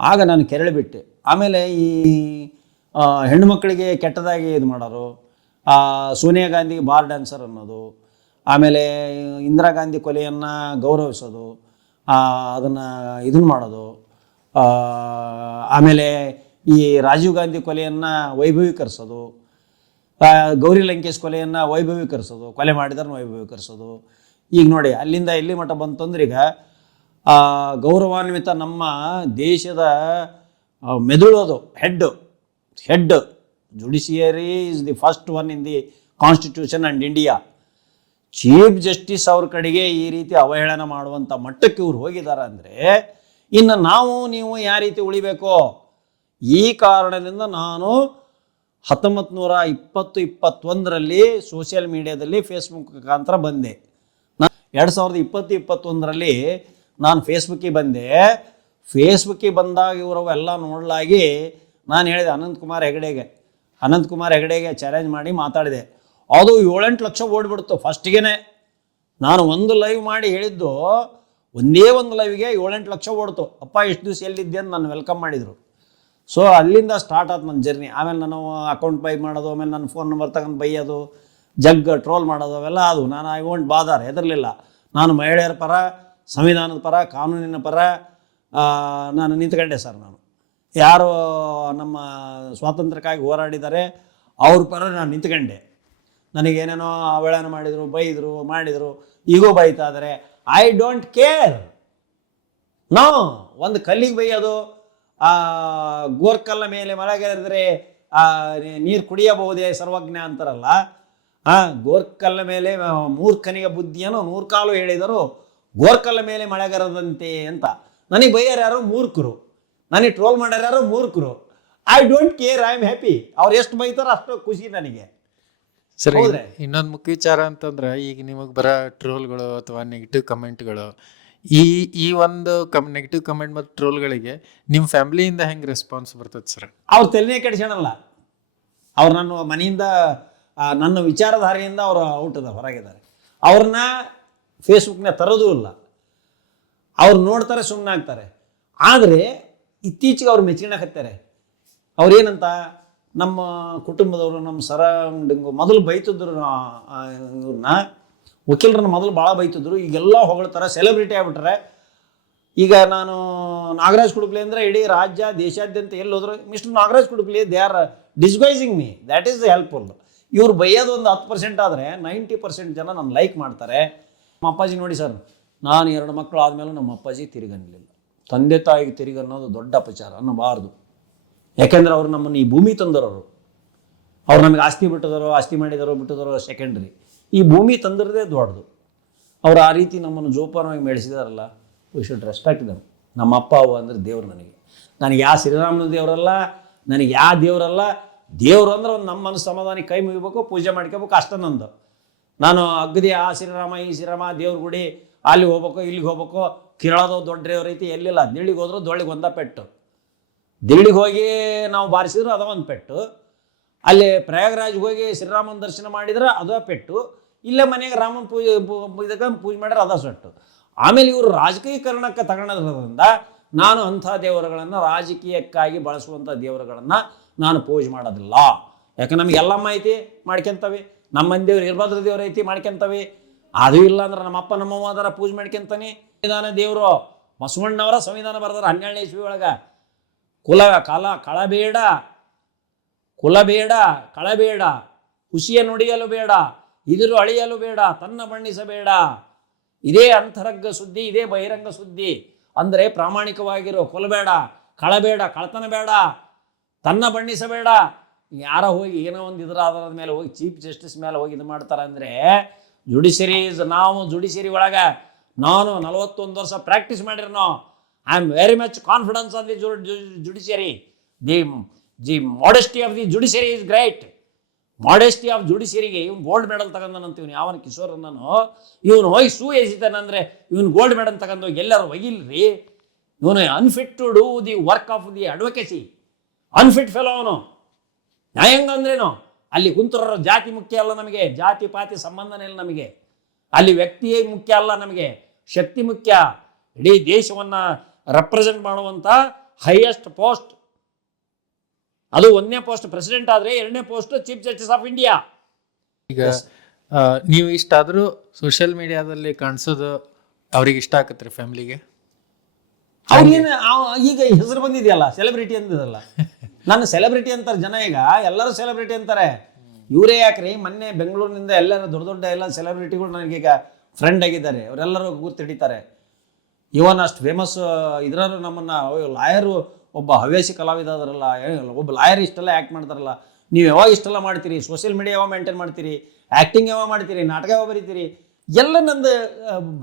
ಆಗ ನಾನು ಕೆರಳಿಬಿಟ್ಟೆ. ಆಮೇಲೆ ಈ ಹೆಣ್ಣುಮಕ್ಕಳಿಗೆ ಕೆಟ್ಟದಾಗಿ ಇದು ಮಾಡೋರು, ಸೋನಿಯಾ ಗಾಂಧಿ ಬಾರ್ ಡ್ಯಾನ್ಸರ್ ಅನ್ನೋದು, ಆಮೇಲೆ ಇಂದಿರಾ ಗಾಂಧಿ ಕೊಲೆಯನ್ನು ಗೌರವಿಸೋದು, ಅದನ್ನು ಇದನ್ನು ಮಾಡೋದು, ಆಮೇಲೆ ಈ ರಾಜೀವ್ ಗಾಂಧಿ ಕೊಲೆಯನ್ನು ವೈಭವೀಕರಿಸೋದು, ಗೌರಿ ಲಂಕೇಶ್ ಕೊಲೆಯನ್ನು ವೈಭವೀಕರಿಸೋದು, ಕೊಲೆ ಮಾಡಿದಾರನ್ನ ವೈಭವೀಕರಿಸೋದು. ಈಗ ನೋಡಿ ಅಲ್ಲಿಂದ ಎಲ್ಲಿ ಮಟ್ಟ ಬಂತಂದ್ರೆ ಈಗ ಗೌರವಾನ್ವಿತ ನಮ್ಮ ದೇಶದ ಮೆದುಳೋದು head judiciary is the first one in the constitution and India. Chief justice ಅವ್ರ ಕಡೆಗೆ ಈ ರೀತಿ ಅವಹೇಳನ ಮಾಡುವಂಥ ಮಟ್ಟಕ್ಕೆ ಇವ್ರು ಹೋಗಿದ್ದಾರೆ ಅಂದರೆ ಇನ್ನು ನೀವು ಯಾವ ರೀತಿ ಉಳಿಬೇಕೋ? ಈ ಕಾರಣದಿಂದ ನಾನು 1920-21ರಲ್ಲಿ ಸೋಷಿಯಲ್ ಮೀಡಿಯಾದಲ್ಲಿ ಫೇಸ್ಬುಕ್ ಮುಖಾಂತರ ಬಂದೆ. 2020-21ರಲ್ಲಿ ನಾನು ಫೇಸ್ಬುಕ್ಕಿಗೆ ಬಂದೆ. ಫೇಸ್ಬುಕ್ಕಿಗೆ ಬಂದಾಗ ಇವರವೆಲ್ಲ ನೋಡಲಾಗಿ ನಾನು ಹೇಳಿದೆ ಅನಂತಕುಮಾರ್ ಹೆಗಡೆಗೆ ಚಾಲೆಂಜ್ ಮಾಡಿ ಮಾತಾಡಿದೆ. ಅದು 7-8 ಲಕ್ಷ ಓಡ್ಬಿಡ್ತು ಫಸ್ಟಿಗೆ. ನಾನು ಒಂದು ಲೈವ್ ಮಾಡಿ ಹೇಳಿದ್ದು, ಒಂದೇ ಒಂದು ಲೈವ್ಗೆ 7-8 ಲಕ್ಷ ಓಡ್ತು. ಅಪ್ಪ ಎಷ್ಟು ದಿವಸ ಎಲ್ಲಿದ್ದೆ ಅಂತ ನಾನು ವೆಲ್ಕಮ್ ಮಾಡಿದರು. ಸೊ ಅಲ್ಲಿಂದ ಸ್ಟಾರ್ಟ್ ಆಯ್ತು ನನ್ನ ಜರ್ನಿ. ಆಮೇಲೆ ನಾನು ಅಕೌಂಟ್ ಬೈ ಮಾಡೋದು, ಆಮೇಲೆ ನನ್ನ ಫೋನ್ ನಂಬರ್ ತಗೊಂಡು ಬೈಯೋದು, ಟ್ರೋಲ್ ಮಾಡೋದು, ಅವೆಲ್ಲ ಅದು. ನಾನು ಐ ವಾಂಟ್ ಬಾದರ್, ಹೆದರಲಿಲ್ಲ. ನಾನು ಮಹಿಳೆಯರ ಪರ, ಸಂವಿಧಾನದ ಪರ, ಕಾನೂನಿನ ಪರ ನಾನು ನಿಂತ್ಕೊಂಡೆ ಸರ್. ನಾನು ಯಾರು ನಮ್ಮ ಸ್ವಾತಂತ್ರ್ಯಕ್ಕಾಗಿ ಹೋರಾಡಿದ್ದಾರೆ ಅವ್ರ ಪರ ನಾನು ನಿಂತ್ಕೊಂಡೆ. ನನಗೇನೇನೋ ಅವಹೇಳನ ಮಾಡಿದರು, ಈಗೂ ಬೈತಾ ಇದ್ದಾರೆ. I don't care. ಒಂದು ಕಲ್ಲಿಗೆ ಬೈಯೋದು, ಗೋರ್ಕಲ್ಲ ಮೇಲೆ ಮಳೆಗೆರೆದ್ರೆ ನೀರು ಕುಡಿಯಬಹುದೇ ಸರ್ವಜ್ಞ ಅಂತಾರಲ್ಲ, ಗೋರ್ಕಲ್ಲ ಮೇಲೆ ಮೂರ್ಖನಿಗೆ ಬುದ್ಧಿಯನ್ನು 100 ಕಾಲು ಹೇಳಿದರು, ಗೋರ್ಕಲ್ಲ ಮೇಲೆ ಮಳೆಗರದಂತೆ ಅಂತ. ನನಗೆ ಬೈಯರು ಯಾರು? ಮೂರ್ಖರು. ನನಗೆ ಟ್ರೋಲ್ ಮಾಡ್ಯಾರ ಯಾರು? ಮೂರ್ಖರು. I don't care, I am happy. ಅವ್ರು ಎಷ್ಟು ಬೈತಾರೋ ಅಷ್ಟು ಖುಷಿ ನನಗೆ. ಸರಿ, ಇನ್ನೊಂದು ಮುಖ್ಯ ವಿಚಾರ ಅಂತಂದ್ರೆ, ಈಗ ನಿಮಗೆ ಬರೋ ಟ್ರೋಲ್ಗಳು ಅಥವಾ ನೆಗೆಟಿವ್ ಕಮೆಂಟ್ಗಳು, ಈ ಒಂದು ನೆಗೆಟಿವ್ ಕಮೆಂಟ್ ಮತ್ತು ಟ್ರೋಲ್ಗಳಿಗೆ ನಿಮ್ಮ ಫ್ಯಾಮಿಲಿಯಿಂದ ಹೆಂಗೆ ರೆಸ್ಪಾನ್ಸ್ ಬರ್ತದೆ ಸರ್? ಅವ್ರು ತಲೆನೇ ಕೆಡಿಸ್ಕೊಳಲ್ಲ. ಅವ್ರು ನನ್ನ ಮನೆಯಿಂದ, ನನ್ನ ವಿಚಾರಧಾರೆಯಿಂದ ಅವರು ಹೊರಗಿದ್ದಾರೆ. ಅವ್ರನ್ನ ಫೇಸ್ಬುಕ್ನ ತರೋದೂ ಇಲ್ಲ. ಅವ್ರು ನೋಡ್ತಾರೆ, ಸುಮ್ಮನೆ ಆಗ್ತಾರೆ. ಆದರೆ ಇತ್ತೀಚೆಗೆ ಅವ್ರು ಮೆಚ್ಚಿಣಕತ್ತಾರೆ. ಅವ್ರೇನಂತ, ನಮ್ಮ ಕುಟುಂಬದವರು, ನಮ್ಮ ಸರೌಂಡಿಂಗು ಮೊದಲು ಬೈತಿದ್ರು ಇವ್ರನ್ನ, ವಕೀಲರನ್ನ ಮೊದಲು ಭಾಳ ಬೈತಿದ್ರು. ಈಗೆಲ್ಲ ಹೊಗಳ್ತಾರೆ, ಸೆಲೆಬ್ರಿಟಿ ಆಗ್ಬಿಟ್ರೆ. ಈಗ ನಾನು ನಾಗರಾಜ್ ಕುಡುಪ್ಲಿ ಅಂದರೆ ಇಡೀ ರಾಜ್ಯ ದೇಶಾದ್ಯಂತ ಎಲ್ಲಿ ಹೋದ್ರು mister Nagaraj Kudupli, they are disguising me. That is helpful. ಇವ್ರು ಬೈಯೋದು ಒಂದು 10% ಆದರೆ 90% ಜನ ನನ್ನ ಲೈಕ್ ಮಾಡ್ತಾರೆ. ನಮ್ಮ ಅಪ್ಪಾಜಿ ನೋಡಿ ಸರ್, ನಾನು 2 ಮಕ್ಕಳು ಆದಮೇಲೆ ನಮ್ಮ ಅಪ್ಪಾಜಿ ತಿರುಗನ್ನಲಿಲ್ಲ. ತಂದೆ ತಾಯಿಗೆ ತಿರುಗನ್ನೋದು ದೊಡ್ಡ ಅಪಚಾರ, ಅನ್ನಬಾರ್ದು. ಯಾಕೆಂದ್ರೆ ಅವ್ರು ನಮ್ಮನ್ನು ಈ ಭೂಮಿ ತಂದರೋರು. ಅವ್ರು ನಮಗೆ ಆಸ್ತಿ ಬಿಟ್ಟಿದಾರೋ ಸೆಕೆಂಡ್ರಿ. ಈ ಭೂಮಿ ತಂದಿರೋದೇ ದೊಡ್ಡದು. ಅವ್ರು ಆ ರೀತಿ ನಮ್ಮನ್ನು ಜೋಪಾನವಾಗಿ ಬೆಳೆಸಿದಾರಲ್ಲ, ವಿ ಶುಡ್ ರೆಸ್ಪೆಕ್ಟ್ ದಮ್. ನಮ್ಮ ಅಪ್ಪ ಅವ್ವ ಅಂದರೆ ದೇವ್ರು ನನಗೆ ಯಾವ ಶ್ರೀರಾಮನ ದೇವರಲ್ಲ, ನನಗೆ ಯಾವ ದೇವರಲ್ಲ. ದೇವರು ಅಂದ್ರೆ ಒಂದು ನಮ್ಮ ಮನಸ್ಸು ಸಮಾಧಾನಕ್ಕೆ ಕೈ ಮುಗಿಬೇಕು, ಪೂಜೆ ಮಾಡ್ಕೋಬೇಕು, ಅಷ್ಟೇ ನಂದು. ನಾನು ಅಗದಿ ಆ ಶ್ರೀರಾಮ ಈ ಶ್ರೀರಾಮ ದೇವ್ರ ಗುಡಿ ಅಲ್ಲಿ ಹೋಗ್ಬೇಕು ಇಲ್ಲಿಗೆ ಹೋಗ್ಬೇಕು, ಕಿರಳೋದು ದೊಡ್ಡ ಡ್ರೈವರ್ ಐತಿ ಎಲ್ಲಿಲ್ಲ. ದಿಳ್ಳಿಗೆ ಹೋದ್ರು ದೊಳ್ಳಿಗೆ ಒಂದ ಪೆಟ್ಟು, ದಿಳ್ಳಿಗೆ ಹೋಗಿ ನಾವು ಬಾರಿಸಿದ್ರು ಅದ ಒಂದು ಪೆಟ್ಟು, ಅಲ್ಲಿ ಪ್ರಯಾಗರಾಜ್ಗೆ ಹೋಗಿ ಶ್ರೀರಾಮನ ದರ್ಶನ ಮಾಡಿದ್ರೆ ಅದ ಪೆಟ್ಟು, ಇಲ್ಲೇ ಮನೆಗೆ ರಾಮನ ಇದಕ್ಕೆ ಪೂಜೆ ಮಾಡಿದ್ರೆ ಅದ ಸೊಟ್ಟು. ಆಮೇಲೆ ಇವರು ರಾಜಕೀಯಕರಣಕ್ಕೆ ತಗೊಳೋದ್ರಿಂದ ನಾನು ಅಂಥ ದೇವರುಗಳನ್ನು, ರಾಜಕೀಯಕ್ಕಾಗಿ ಬಳಸುವಂಥ ದೇವರುಗಳನ್ನು ನಾನು ಪೂಜೆ ಮಾಡೋದಿಲ್ಲ. ಯಾಕೆ ನಮ್ಗೆ ಎಲ್ಲಮ್ಮ ಐತಿ ಮಾಡ್ಕೊಂತವಿ, ನಮ್ಮ ಮನೆ ದೇವ್ರು ಇರ್ಭದ್ರ ದೇವ್ರು ಐತಿ ಮಾಡ್ಕೊಂತವಿ. ಅದು ಇಲ್ಲ ಅಂದ್ರೆ ನಮ್ಮ ಅಪ್ಪ ನಮ್ಮವ್ವ ಅದರ ಪೂಜೆ ಮಾಡ್ಕೊಂತಾನೆ. ಸಂವಿಧಾನ ದೇವರು ಬಸವಣ್ಣವರ ಸಂವಿಧಾನ ಬರ್ದಾರ 12ನೇ ಇಸ್ವಿ ಒಳಗೆ. ಕಳಬೇಡ, ಕುಲಬೇಡ, ಕಳಬೇಡ, ಹುಸಿಯ ನುಡಿಯಲು ಬೇಡ, ಇದಿರು ಅಳಿಯಲು ಬೇಡ, ತನ್ನ ಬಣ್ಣಿಸಬೇಡ. ಇದೇ ಅಂತರಂಗ ಸುದ್ದಿ, ಇದೇ ಬಹಿರಂಗ ಸುದ್ದಿ. ಅಂದರೆ ಪ್ರಾಮಾಣಿಕವಾಗಿರೋ, ಕೊಲಬೇಡ, ಕಳಬೇಡ, ಕಳತನ ಬೇಡ, ತನ್ನ ಬಣ್ಣಿಸಬೇಡ. ಯಾರ ಹೋಗಿ ಏನೋ ಒಂದು ಇದರ ಆಧಾರದ ಮೇಲೆ ಹೋಗಿ ಚೀಫ್ ಜಸ್ಟಿಸ್ ಮೇಲೆ ಹೋಗಿ ಇದು ಮಾಡ್ತಾರೆ ಅಂದರೆ ನಾವು ಜುಡಿಷರಿ ಒಳಗೆ ನಾನು 41 ವರ್ಷ ಪ್ರಾಕ್ಟೀಸ್ ಮಾಡಿರೋ. I am very much confidence on the judiciary. The modesty of the judiciary is great. Modesty of ಜುಡಿಷರಿಗೆ ಇವನು ಗೋಲ್ಡ್ ಮೆಡಲ್ ತಗೊಂಡಂತೀವಿ. ಯಾವನ ಕಿಶೋರನ್ನು ಇವನು ಹೋಗಿ ಸೂ ಎಸಿತಾನಂದ್ರೆ ಇವನು ಗೋಲ್ಡ್ ಮೆಡಲ್ ತಗೊಂಡೋಗಿ ಎಲ್ಲರೂ ಒಗಿಲ್ರಿ. ಇವನು unfit to do the work of the advocacy, unfit fellow ಅವನು. ನ್ಯಾಯಾಂಗ ಅಂದ್ರೇನು? ಅಲ್ಲಿ ಕುಂತುರರ ಜಾತಿ ಮುಖ್ಯ ಅಲ್ಲ ನಮಗೆ, ಜಾತಿ ಪಾತಿ ಸಂಬಂಧನೇ ಇಲ್ಲ ನಮಗೆ. ಅಲ್ಲಿ ವ್ಯಕ್ತಿಯೇ ಮುಖ್ಯ ಅಲ್ಲ ನಮಗೆ, ಶಕ್ತಿ ಮುಖ್ಯ. ಇಡೀ ದೇಶವನ್ನು ರೆಪ್ರೆಸೆಂಟ್ ಮಾಡುವಂಥ ಹೈಯೆಸ್ಟ್ ಪೋಸ್ಟ್ ಅದು. 1ನೇ ಪೋಸ್ಟ್ ಪ್ರೆಸಿಡೆಂಟ್ ಆದರೆ, 2ನೇ post chief justice of India. ಈಗ ನೀವು ಇಷ್ಟಾದರೂ ಸೋಷಿಯಲ್ ಮೀಡಿಯಾದಲ್ಲಿ ಕಾಣಿಸೋದು ಅವ್ರಿಗೆ ಇಷ್ಟ ಆಗತ್ರಿ ಫ್ಯಾಮಿಲಿಗೆ? ಅವ್ರಿಗೇನು ಈಗ ಹೆಸರು ಬಂದಿದೆಯಲ್ಲ, ಸೆಲೆಬ್ರಿಟಿ ಅಂದಿದಲ್ಲ. ನಾನು ಸೆಲೆಬ್ರಿಟಿ ಅಂತಾರೆ ಜನ, ಈಗ ಎಲ್ಲರೂ ಸೆಲೆಬ್ರಿಟಿ ಅಂತಾರೆ. ಇವರೇ ಯಾಕ್ರಿ? ಮೊನ್ನೆ ಬೆಂಗಳೂರಿನಿಂದ ಎಲ್ಲರೂ ದೊಡ್ಡ ದೊಡ್ಡ ಎಲ್ಲ ಸೆಲೆಬ್ರಿಟಿಗಳು ನನಗೀಗ ಫ್ರೆಂಡ್ ಆಗಿದ್ದಾರೆ. ಅವರೆಲ್ಲರೂ ಗುರ್ತಿಡಿತಾರೆ. ಇವನ್ ಅಷ್ಟು ಫೇಮಸ್ ಇದ್ರಾರು ನಮ್ಮನ್ನು ಲಾಯರು, ಒಬ್ಬ ಹವ್ಯಾಸಿ ಕಲಾವಿದ ಅದರಲ್ಲ, ಒಬ್ಬ ಲಾಯರ್ ಇಷ್ಟೆಲ್ಲ ಆ್ಯಕ್ಟ್ ಮಾಡ್ತಾರಲ್ಲ. ನೀವು ಯಾವಾಗ ಇಷ್ಟೆಲ್ಲ ಮಾಡ್ತೀರಿ? ಸೋಷಿಯಲ್ ಮೀಡಿಯಾ ಯಾವಾಗ ಮೇಂಟೈನ್ ಮಾಡ್ತೀರಿ? ಆ್ಯಕ್ಟಿಂಗ್ ಯಾವಾಗ ಮಾಡ್ತೀರಿ? ನಾಟಕ ಯಾವಾಗ ಬರೀತೀರಿ? ಎಲ್ಲ ನಂದು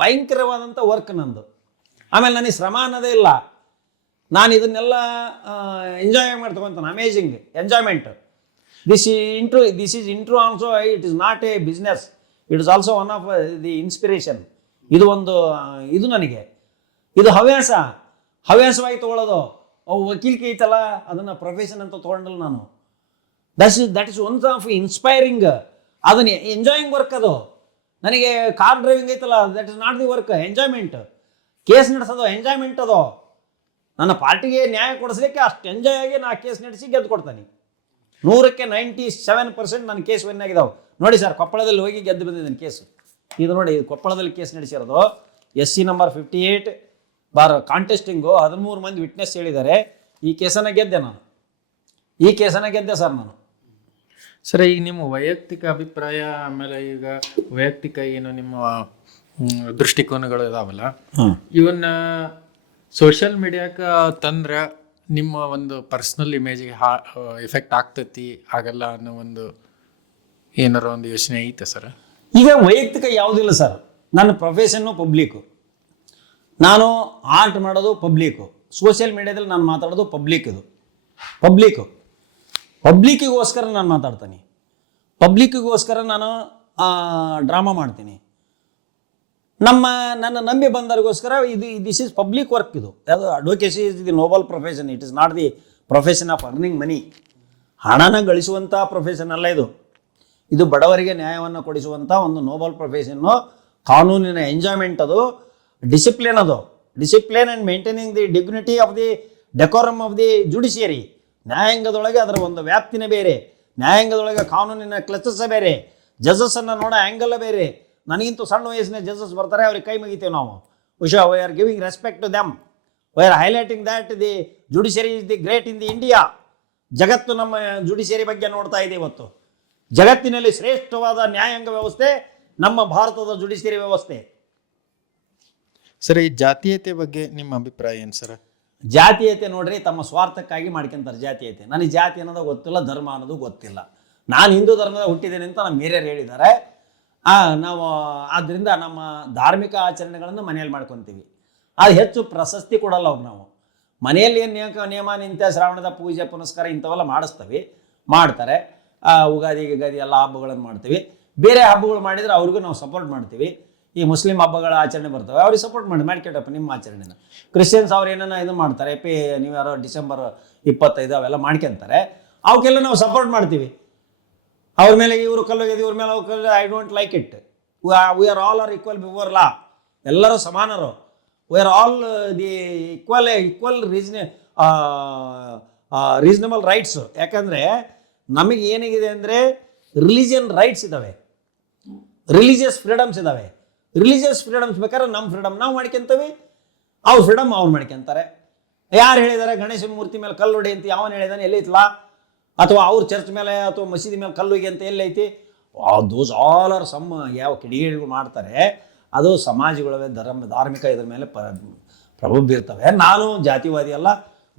ಭಯಂಕರವಾದಂಥ ವರ್ಕ್ ನಂದು. ಆಮೇಲೆ ನನಗೆ ಶ್ರಮ ಅನ್ನೋದೇ ಇಲ್ಲ. ನಾನು ಇದನ್ನೆಲ್ಲ ಎಂಜಾಯ್ ಮಾಡಿ ತಗೊತಾನೆ. Amazing enjoyment. This is in true also. It is not a business, it is also one of the inspiration. ಇದು ಒಂದು ಇದು ನನಗೆ ಇದು ಹವ್ಯಾಸವಾಗಿ ತೊಗೊಳ್ಳೋದು. ವಕೀಲಿಕೆ ಐತಲ್ಲ, ಅದನ್ನು ಪ್ರೊಫೆಷನ್ ಅಂತ ತೊಗೊಂಡಲ್ಲ ನಾನು. That is one of inspiring. ಅದನ್ನ ಎಂಜಾಯಿಂಗ್ ವರ್ಕ್ ಅದು. ನನಗೆ ಕಾರ್ ಡ್ರೈವಿಂಗ್ ಐತಲ್ಲ, that is not the work, enjoyment. Case ನಡೆಸೋದು ಎಂಜಾಯ್ಮೆಂಟ್ ಅದು. ನನ್ನ ಪಾರ್ಟಿಗೆ ನ್ಯಾಯ ಕೊಡಿಸ್ಲಿಕ್ಕೆ ಅಷ್ಟು ಎಂಜಾಯ್ ಆಗಿ ನಾ ಕೇಸ್ ನಡೆಸಿ ಗೆದ್ದು ಕೊಡ್ತಾನೆ. 100ಕ್ಕೆ 97% ನನ್ನ ಕೇಸ್ ವಿನ್ ಆಗಿದ್ದಾವೆ. ನೋಡಿ ಸರ್, ಕೊಪ್ಪಳದಲ್ಲಿ ಹೋಗಿ ಗೆದ್ದು ಬಂದಿದ್ದೇನೆ ಕೇಸು. ಇದು ನೋಡಿ, ಕೊಪ್ಪಳದಲ್ಲಿ ಕೇಸ್ ನಡೆಸಿರೋದು. SC ನಂಬರ್ 58 ಕಾಂಟೆಸ್ಟಿಂಗು 13 ಮಂದಿ ವಿಟ್ನೆಸ್ ಹೇಳಿದ್ದಾರೆ. ಈ ಕೇಸನ್ನು ಗೆದ್ದೆ ಸರ್ ನಾನು. ಸರ್, ಈಗ ನಿಮ್ಮ ವೈಯಕ್ತಿಕ ಅಭಿಪ್ರಾಯ, ಆಮೇಲೆ ಈಗ ವೈಯಕ್ತಿಕ ಏನು ನಿಮ್ಮ ದೃಷ್ಟಿಕೋನಗಳು ಇದಾವಲ್ಲ, ಇವನ್ನ ಸೋಷಿಯಲ್ ಮೀಡಿಯಾಕ್ಕೆ ತಂದ್ರೆ ನಿಮ್ಮ ಒಂದು ಪರ್ಸ್ನಲ್ ಇಮೇಜಿಗೆ ಎಫೆಕ್ಟ್ ಆಗ್ತೈತಿ ಆಗಲ್ಲ ಅನ್ನೋ ಒಂದು ಏನಾರ ಒಂದು ಯೋಚನೆ ಐತೆ ಸರ್? ಈಗ ವೈಯಕ್ತಿಕ ಯಾವುದಿಲ್ಲ ಸರ್. ನನ್ನ ಪ್ರೊಫೆಷನ್ನು ಪಬ್ಲಿಕ್ಕು, ನಾನು ಆರ್ಟ್ ಮಾಡೋದು ಪಬ್ಲಿಕ್ಕು, ಸೋಷಿಯಲ್ ಮೀಡಿಯಾದಲ್ಲಿ ನಾನು ಮಾತಾಡೋದು ಪಬ್ಲಿಕ್ಕಿದು. ಪಬ್ಲಿಕ್ಕಿಗೋಸ್ಕರ ನಾನು ಮಾತಾಡ್ತೀನಿ, ಪಬ್ಲಿಕ್ಕಿಗೋಸ್ಕರ ನಾನು ಡ್ರಾಮಾ ಮಾಡ್ತೀನಿ. ನನ್ನ ನಂಬಿ ಬಂದವರಿಗೋಸ್ಕರ ದಿಸ್ ಈಸ್ ಪಬ್ಲಿಕ್ ವರ್ಕ್. ಇದು ಯಾವುದು advocacy is the noble profession. It is not the profession of earning money. ಹಣನ ಗಳಿಸುವಂಥ ಪ್ರೊಫೆಷನ್ ಅಲ್ಲ ಇದು. ಇದು ಬಡವರಿಗೆ ನ್ಯಾಯವನ್ನು ಕೊಡಿಸುವಂಥ ಒಂದು ನೋಬಲ್ ಪ್ರೊಫೆಷನ್ನು. ಕಾನೂನಿನ ಎಂಜಾಯ್ಮೆಂಟ್ ಅದು, ಡಿಸಿಪ್ಲಿನ್ ಅದು. Discipline and maintaining the dignity of the decorum of the judiciary. ನ್ಯಾಯಾಂಗದೊಳಗೆ ಅದರ ಒಂದು ವ್ಯಾಪ್ತಿನೇ ಬೇರೆ, ನ್ಯಾಯಾಂಗದೊಳಗೆ ಕಾನೂನಿನ ಕ್ಲಚಸ್ಸೇ ಬೇರೆ, ಜಜಸ್ಸನ್ನು ನೋಡೋ ಆ್ಯಂಗಲ್ಲೇ ಬೇರೆ. ನನಗಿಂತೂ ಸಣ್ಣ ವಯಸ್ಸಿನ ಜಜಸ್ ಬರ್ತಾರೆ, ಅವ್ರಿಗೆ ಕೈ ಮುಗಿತೇವೆ ನಾವು. We are giving respect to them. We are highlighting that the judiciary is the great in the India. ಜಗತ್ತು ನಮ್ಮ ಜುಡಿಷಿಯರಿ ಬಗ್ಗೆ ನೋಡ್ತಾ ಇದೆ ಇವತ್ತು. ಜಗತ್ತಿನಲ್ಲಿ ಶ್ರೇಷ್ಠವಾದ ನ್ಯಾಯಾಂಗ ವ್ಯವಸ್ಥೆ ನಮ್ಮ ಭಾರತದ ಜುಡಿಷಿಯರಿ ವ್ಯವಸ್ಥೆ. ಸರ್, ಈ ಜಾತೀಯತೆ ಬಗ್ಗೆ ನಿಮ್ಮ ಅಭಿಪ್ರಾಯ ಏನು ಸರ್? ಜಾತೀಯತೆ ನೋಡ್ರಿ, ತಮ್ಮ ಸ್ವಾರ್ಥಕ್ಕಾಗಿ ಮಾಡ್ಕೊಂತಾರೆ ಜಾತೀಯತೆ. ನನಗೆ ಜಾತಿ ಅನ್ನೋದು ಗೊತ್ತಿಲ್ಲ, ಧರ್ಮ ಅನ್ನೋದು ಗೊತ್ತಿಲ್ಲ. ನಾನು ಹಿಂದೂ ಧರ್ಮದ ಹುಟ್ಟಿದ್ದೇನೆ ಅಂತ ನಮ್ಮ ಹಿರಿಯರು ಹೇಳಿದ್ದಾರೆ. ನಾವು ಆದ್ದರಿಂದ ನಮ್ಮ ಧಾರ್ಮಿಕ ಆಚರಣೆಗಳನ್ನು ಮನೆಯಲ್ಲಿ ಮಾಡ್ಕೊತೀವಿ. ಅದು ಹೆಚ್ಚು ಪ್ರಶಸ್ತಿ ಕೊಡಲ್ಲ ಅವ್ರು. ನಾವು ಮನೆಯಲ್ಲಿ ಏನು ನಿಯಮ ನಿಂತ ಶ್ರಾವಣದ ಪೂಜೆ ಪುನಸ್ಕಾರ ಇಂಥವೆಲ್ಲ ಮಾಡ್ತಾರೆ. ಉಗಾದಿ ಎಲ್ಲ ಹಬ್ಬಗಳನ್ನು ಮಾಡ್ತೀವಿ. ಬೇರೆ ಹಬ್ಬಗಳು ಮಾಡಿದರೆ ಅವ್ರಿಗೂ ನಾವು ಸಪೋರ್ಟ್ ಮಾಡ್ತೀವಿ. ಈ ಮುಸ್ಲಿಂ ಹಬ್ಬಗಳ ಆಚರಣೆ ಬರ್ತವೆ, ಅವ್ರಿಗೆ ಸಪೋರ್ಟ್ ಮಾಡ್ಕೊಟ್ಟಪ್ಪ ನಿಮ್ಮ ಆಚರಣೆನ. ಕ್ರಿಶ್ಚಿಯನ್ಸ್ ಅವ್ರು ಏನನ್ನ ಇದು ಮಾಡ್ತಾರೆ, ನ್ಯೂ ಇಯರ್ ಡಿಸೆಂಬರ್ 25 ಅವೆಲ್ಲ ಮಾಡ್ಕೊಂತಾರೆ, ಅವಕ್ಕೆಲ್ಲ ನಾವು ಸಪೋರ್ಟ್ ಮಾಡ್ತೀವಿ. ಅವ್ರ ಮೇಲೆ ಇವರು ಕಲ್ಲೋಗಿದೆ, ಇವ್ರ ಮೇಲೆ ಅವ್ರ ಕಲ್ಲು, I don't like it. We are all are equal before law. ಎಲ್ಲರೂ ಸಮಾನರು. We are all the equal reasonable rights. ಯಾಕಂದರೆ ನಮಗೆ ಏನಿದೆ ಅಂದರೆ ರಿಲಿಜಿಯನ್ ರೈಟ್ಸ್ ಇದ್ದಾವೆ, ರಿಲಿಜಿಯಸ್ ಫ್ರೀಡಮ್ಸ್ ಇದ್ದಾವೆ. ರಿಲಿಜಿಯಸ್ ಫ್ರೀಡಮ್ಸ್ ಬೇಕಾದ್ರೆ ನಮ್ಮ ಫ್ರೀಡಮ್ ನಾವು ಮಾಡ್ಕೊಂತೀವಿ, ಅವ್ರ ಫ್ರೀಡಮ್ ಅವ್ರು ಮಾಡ್ಕೊಂತಾರೆ. ಯಾರು ಹೇಳಿದ್ದಾರೆ ಗಣೇಶನ ಮೂರ್ತಿ ಮೇಲೆ ಕಲ್ಲು ಹೊಡಿ ಅಂತ? ಯಾವನು ಹೇಳಿದಾನೆ? ಎಲ್ಲೈತ್ಲಾ? ಅಥವಾ ಅವ್ರ ಚರ್ಚ್ ಮೇಲೆ ಅಥವಾ ಮಸೀದಿ ಮೇಲೆ ಕಲ್ಲು ಹೋಗಿ ಅಂತ ಎಲ್ಲೈತಿ? ದೋಸ್ ಆಲ್ ಆರ್ ಸಮ್ ಯಾವ ಕಿಡಿಗೇಡಿಗಳು ಮಾಡ್ತಾರೆ, ಅದು ಸಮಾಜಗಳವೇ ಧಾರ್ಮಿಕ ಇದ್ರ ಮೇಲೆ ಪ್ರಭಾವ ಬೀರ್ತವೆ. ನಾನು ಜಾತಿವಾದಿ ಅಲ್ಲ,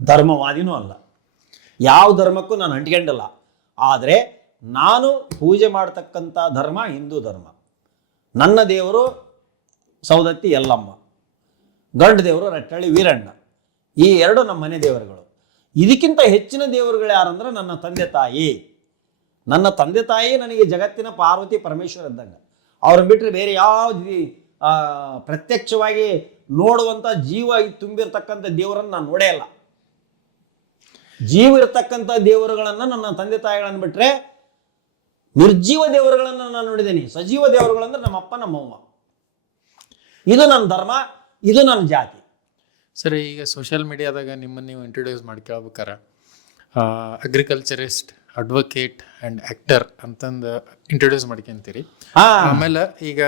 ಧರ್ಮವಾದಿನೂ ಅಲ್ಲ, ಯಾವ ಧರ್ಮಕ್ಕೂ ನಾನು ಅಂಟ್ಕೊಂಡಿಲ್ಲ. ಆದರೆ ನಾನು ಪೂಜೆ ಮಾಡ್ತಕ್ಕಂಥ ಧರ್ಮ ಹಿಂದೂ ಧರ್ಮ. ನನ್ನ ದೇವರು ಸೌದತ್ತಿ ಯಲ್ಲಮ್ಮ, ಗಂಡು ದೇವರು ರಟ್ಟಳ್ಳಿ ವೀರಣ್ಣ. ಈ ಎರಡು ನಮ್ಮ ಮನೆ ದೇವರುಗಳು. ಇದಕ್ಕಿಂತ ಹೆಚ್ಚಿನ ದೇವರುಗಳು ಯಾರಂದ್ರೆ ನನ್ನ ತಂದೆ ತಾಯಿ. ನನ್ನ ತಂದೆ ತಾಯಿ ನನಗೆ ಜಗತ್ತಿನ ಪಾರ್ವತಿ ಪರಮೇಶ್ವರ ಇದ್ದಂಗೆ. ಅವ್ರನ್ನ ಬಿಟ್ಟರೆ ಬೇರೆ ಯಾವ ಪ್ರತ್ಯಕ್ಷವಾಗಿ ನೋಡುವಂಥ ಜೀವ ತುಂಬಿರ್ತಕ್ಕಂಥ ದೇವರನ್ನು ನಾನು ನೋಡೇ ಇಲ್ಲ. ಜೀವ ಇರ್ತಕ್ಕಂಥ ದೇವರುಗಳನ್ನು ನನ್ನ ತಂದೆ ತಾಯಿಗಳನ್ನು ಬಿಟ್ಟರೆ ನಿರ್ಜೀವ ದೇವರುಗಳನ್ನು ನಾನು ನೋಡಿದ್ದೀನಿ. ಸಜೀವ ದೇವರುಗಳಂದ್ರೆ ನಮ್ಮಪ್ಪ ನಮ್ಮವ್ವ. ಇದು ನನ್ನ ಧರ್ಮ, ಇದು ನನ್ನ ಜಾತಿ. ಸರಿ, ಈಗ ಸೋಷಿಯಲ್ ಮೀಡಿಯಾದಾಗ ನಿಮ್ಮನ್ನು ನೀವು ಇಂಟ್ರೊಡ್ಯೂಸ್ ಮಾಡ್ಕೊಳ್ಬೇಕಾರೆ ಅಗ್ರಿಕಲ್ಚರಿಸ್ಟ್, ಅಡ್ವೊಕೇಟ್ ಆ್ಯಂಡ್ ಆ್ಯಕ್ಟರ್ ಅಂತಂದು ಇಂಟ್ರೊಡ್ಯೂಸ್ ಮಾಡ್ಕೊಂತೀರಿ. ಆಮೇಲೆ ಈಗ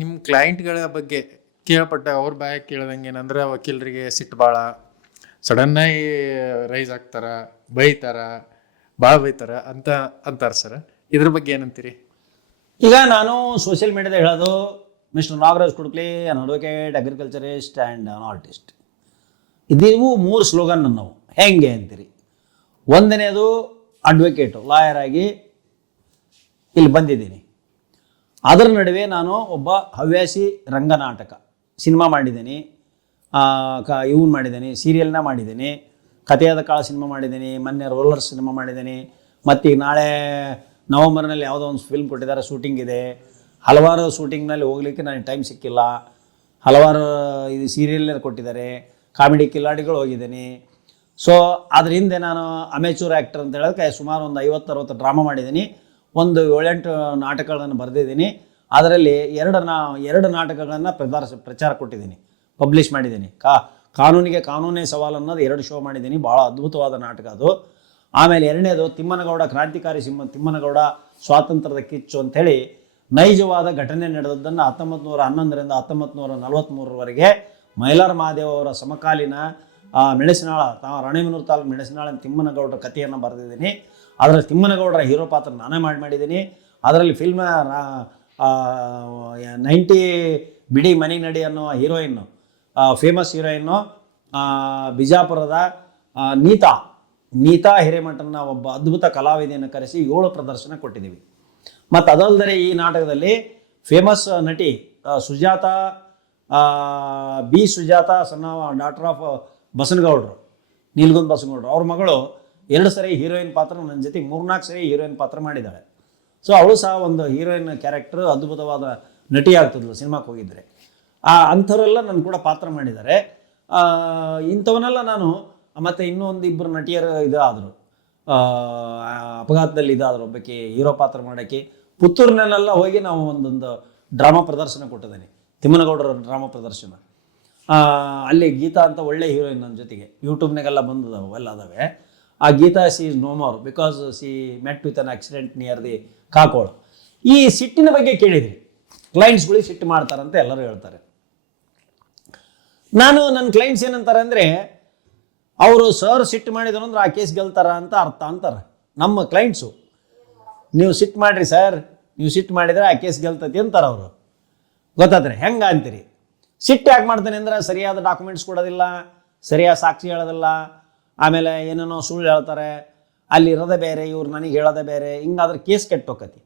ನಿಮ್ಮ ಕ್ಲೈಂಟ್ಗಳ ಬಗ್ಗೆ ಕೇಳ್ಪಟ್ಟ ಅವ್ರ ಬಾಯ ಕೇಳ್ದಂಗೆ ಏನಂದ್ರೆ ವಕೀಲರಿಗೆ ಸಿಟ್ಟು ಭಾಳ, ಸಡನ್ನಾಗಿ ರೈಸ್ ಆಗ್ತಾರ, ಬೈತಾರ, ಭಾಳ ಬೈತಾರ ಅಂತ ಅಂತಾರೆ ಸರ್. ಇದ್ರ ಬಗ್ಗೆ ಏನಂತೀರಿ? ಈಗ ನಾನು ಸೋಷಿಯಲ್ ಮೀಡಿಯಾದಾಗ ಹೇಳೋದು, mister Nagaraj Kudkli, an advocate, agriculturist and an artist. ಇದಿವು 3 ಸ್ಲೋಗನ್ ನನ್ನವು. ಹೆಂಗೆ ಅಂತೀರಿ? ಒಂದನೇದು ಅಡ್ವೊಕೇಟು, ಲಾಯರ್ ಆಗಿ ಇಲ್ಲಿ ಬಂದಿದ್ದೀನಿ. ಅದರ ನಡುವೆ ನಾನು ಒಬ್ಬ ಹವ್ಯಾಸಿ ರಂಗನಾಟಕ ಸಿನಿಮಾ ಮಾಡಿದ್ದೀನಿ, ಇವನು ಮಾಡಿದ್ದೀನಿ, ಸೀರಿಯಲ್ನ ಮಾಡಿದ್ದೀನಿ, ಕಥೆಯಾದ ಕಾಳ ಸಿನಿಮಾ ಮಾಡಿದ್ದೀನಿ, ಮೊನ್ನೆ ರೋಲರ್ ಸಿನಿಮಾ ಮಾಡಿದ್ದೀನಿ, ಮತ್ತು ಈಗ ನಾಳೆ ನವಂಬರ್ನಲ್ಲಿ ಯಾವುದೋ ಒಂದು ಫಿಲ್ಮ್ ಕೊಟ್ಟಿದ್ದಾರೆ, ಶೂಟಿಂಗ್ ಇದೆ. ಹಲವಾರು ಶೂಟಿಂಗ್ನಲ್ಲಿ ಹೋಗ್ಲಿಕ್ಕೆ ನನಗೆ ಟೈಮ್ ಸಿಕ್ಕಿಲ್ಲ. ಹಲವಾರು ಇದು ಸೀರಿಯಲ್ ಕೊಟ್ಟಿದ್ದಾರೆ, ಕಾಮಿಡಿ ಕಿಲಾಡಿಗಳು ಹೋಗಿದ್ದೀನಿ. ಸೊ ಅದ್ರ ಹಿಂದೆ ನಾನು ಅಮೇಚೂರ್ ಆ್ಯಕ್ಟರ್ ಅಂತ ಹೇಳೋದಕ್ಕೆ ಸುಮಾರು ಒಂದು 50-60 ಡ್ರಾಮಾ ಮಾಡಿದ್ದೀನಿ, ಒಂದು 7-8 ನಾಟಕಗಳನ್ನು ಬರೆದಿದ್ದೀನಿ. ಅದರಲ್ಲಿ 2 ನಾಟಕಗಳನ್ನು ಪ್ರಚಾರ ಕೊಟ್ಟಿದ್ದೀನಿ, ಪಬ್ಲಿಷ್ ಮಾಡಿದ್ದೀನಿ. ಕಾನೂನಿಗೆ ಕಾನೂನೇ ಸವಾಲು ಅನ್ನೋದು 2 ಶೋ ಮಾಡಿದ್ದೀನಿ, ಭಾಳ ಅದ್ಭುತವಾದ ನಾಟಕ ಅದು. ಆಮೇಲೆ 2ನೇದು ತಿಮ್ಮನಗೌಡ ಕ್ರಾಂತಿಕಾರಿ ತಿಮ್ಮನಗೌಡ ಸ್ವಾತಂತ್ರ್ಯದ ಕಿಚ್ಚು ಅಂಥೇಳಿ ನೈಜವಾದ ಘಟನೆ ನಡೆದದ್ದನ್ನು 1911ರಿಂದ 1943ರವರೆಗೆ ಮೈಲಾರ ಮಹಾದೇವ ಅವರ ಸಮಕಾಲೀನ ಮೆಣಸಿನಾಳ, ರಾಣೆಬೆನ್ನೂರು ತಾಲೂಕು ಮೆಣಸಿನಾಳ ತಿಮ್ಮನಗೌಡರ ಕಥೆಯನ್ನು ಬರೆದಿದ್ದೀನಿ. ಅದರಲ್ಲಿ ತಿಮ್ಮನಗೌಡರ ಹೀರೋ ಪಾತ್ರ ನಾನೇ ಮಾಡಿದ್ದೀನಿ. ಅದರಲ್ಲಿ ಫಿಲ್ಮ್ 90 ಬಿಡಿ ಮನೆಗೆ ನಡಿ ಅನ್ನೋ ಹೀರೋಯಿನ್ನು, ಫೇಮಸ್ ಹೀರೋಯಿನ್ನು, ಬಿಜಾಪುರದ ನೀತಾ ಹಿರೇಮಠನ ಒಬ್ಬ ಅದ್ಭುತ ಕಲಾವಿದೆಯನ್ನು ಕರೆಸಿ 7 ಪ್ರದರ್ಶನ ಕೊಟ್ಟಿದ್ದೀವಿ. ಮತ್ತು ಅದಲ್ಲದೆ ಈ ನಾಟಕದಲ್ಲಿ ಫೇಮಸ್ ನಟಿ ಸುಜಾತಾ, ಸುಜಾತಾ ಸಣ್ಣ ಡಾಕ್ಟರ್ ಆಫ್ ಬಸನಗೌಡರು, ನೀಲ್ಗುಂದ್ ಬಸನಗೌಡರು, ಅವ್ರ ಮಗಳು 2 ಸರಿ ಹೀರೋಯಿನ್ ಪಾತ್ರ ನನ್ನ ಜೊತೆ 3-4 ಸರಿ ಹೀರೋಯಿನ್ ಪಾತ್ರ ಮಾಡಿದ್ದಾಳೆ. ಸೊ ಅವಳು ಸಹ ಒಂದು ಹೀರೋಯಿನ್ ಕ್ಯಾರೆಕ್ಟರ್, ಅದ್ಭುತವಾದ ನಟಿ ಆಗ್ತಿದ್ಲು ಸಿನಿಮಾಕ್ಕೆ ಹೋಗಿದ್ದರೆ. ಅಂಥವರೆಲ್ಲ ನನ್ನ ಕೂಡ ಪಾತ್ರ ಮಾಡಿದ್ದಾರೆ. ಇಂಥವನ್ನೆಲ್ಲ ನಾನು ಮತ್ತು ಇನ್ನೊಂದಿಬ್ಬರು ನಟಿಯರು ಆದರು, ಅಪಘಾತದಲ್ಲಿ ಇದಾದರು. ಒಬ್ಬಕ್ಕೆ ಹೀರೋ ಪಾತ್ರ ಮಾಡೋಕ್ಕೆ ಪುತ್ತೂರಿನಲ್ಲೆಲ್ಲ ಹೋಗಿ ನಾವು ಒಂದೊಂದು ಡ್ರಾಮಾ ಪ್ರದರ್ಶನ ಕೊಟ್ಟಿದ್ದೀನಿ, ತಿಮ್ಮನಗೌಡರ ಡ್ರಾಮಾ ಪ್ರದರ್ಶನ. ಅಲ್ಲಿ ಗೀತಾ ಅಂತ ಒಳ್ಳೆ ಹೀರೋಯಿನ್ ನನ್ನ ಜೊತೆಗೆ ಯೂಟ್ಯೂಬ್ನಾಗೆಲ್ಲ ಬಂದದವು, ಎಲ್ಲ ಅದಾವೆ. ಆ Geetha she is no more because she met with an accident near the Kakola. ಈ ಸಿಟ್ಟಿನ ಬಗ್ಗೆ ಕೇಳಿದ್ರಿ, ಕ್ಲೈಂಟ್ಸ್ಗಳಿಗೆ ಸಿಟ್ಟು ಮಾಡ್ತಾರಂತ ಎಲ್ಲರೂ ಹೇಳ್ತಾರೆ. ನನ್ನ ಕ್ಲೈಂಟ್ಸ್ ಏನಂತಾರೆ ಅಂದರೆ, ಅವರು ಸರ್ ಸಿಟ್ಟು ಮಾಡಿದ್ರು ಅಂದ್ರೆ ಆ ಕೇಸ್ ಗೆಲ್ತಾರ ಅಂತ ಅರ್ಥ ಅಂತಾರೆ ನಮ್ಮ ಕ್ಲೈಂಟ್ಸು. ನೀವು ಸಿಟ್ಟು ಮಾಡಿರಿ ಸರ್, ನೀವು ಸಿಟ್ಟು ಮಾಡಿದರೆ ಆ ಕೇಸ್ ಗೆಲ್ತತಿ ಅಂತಾರೆ ಅವರು. ಗೊತ್ತಾದ್ರೆ ಹೆಂಗೆ ಅಂತೀರಿ? ಸಿಟ್ಟು ಯಾಕೆ ಮಾಡ್ತಾನೆ ಅಂದ್ರೆ ಸರಿಯಾದ ಡಾಕ್ಯುಮೆಂಟ್ಸ್ ಕೊಡೋದಿಲ್ಲ, ಸರಿಯಾದ ಸಾಕ್ಷಿ ಹೇಳೋದಿಲ್ಲ, ಆಮೇಲೆ ಏನೇನೋ ಸುಳ್ಳು ಹೇಳ್ತಾರೆ, ಅಲ್ಲಿ ಇರೋದೇ ಬೇರೆ, ಇವ್ರು ನನಗೆ ಹೇಳೋದೇ ಬೇರೆ. ಹಿಂಗಾದ್ರೆ ಕೇಸ್ ಕೆಟ್ಟೋಕತಿ.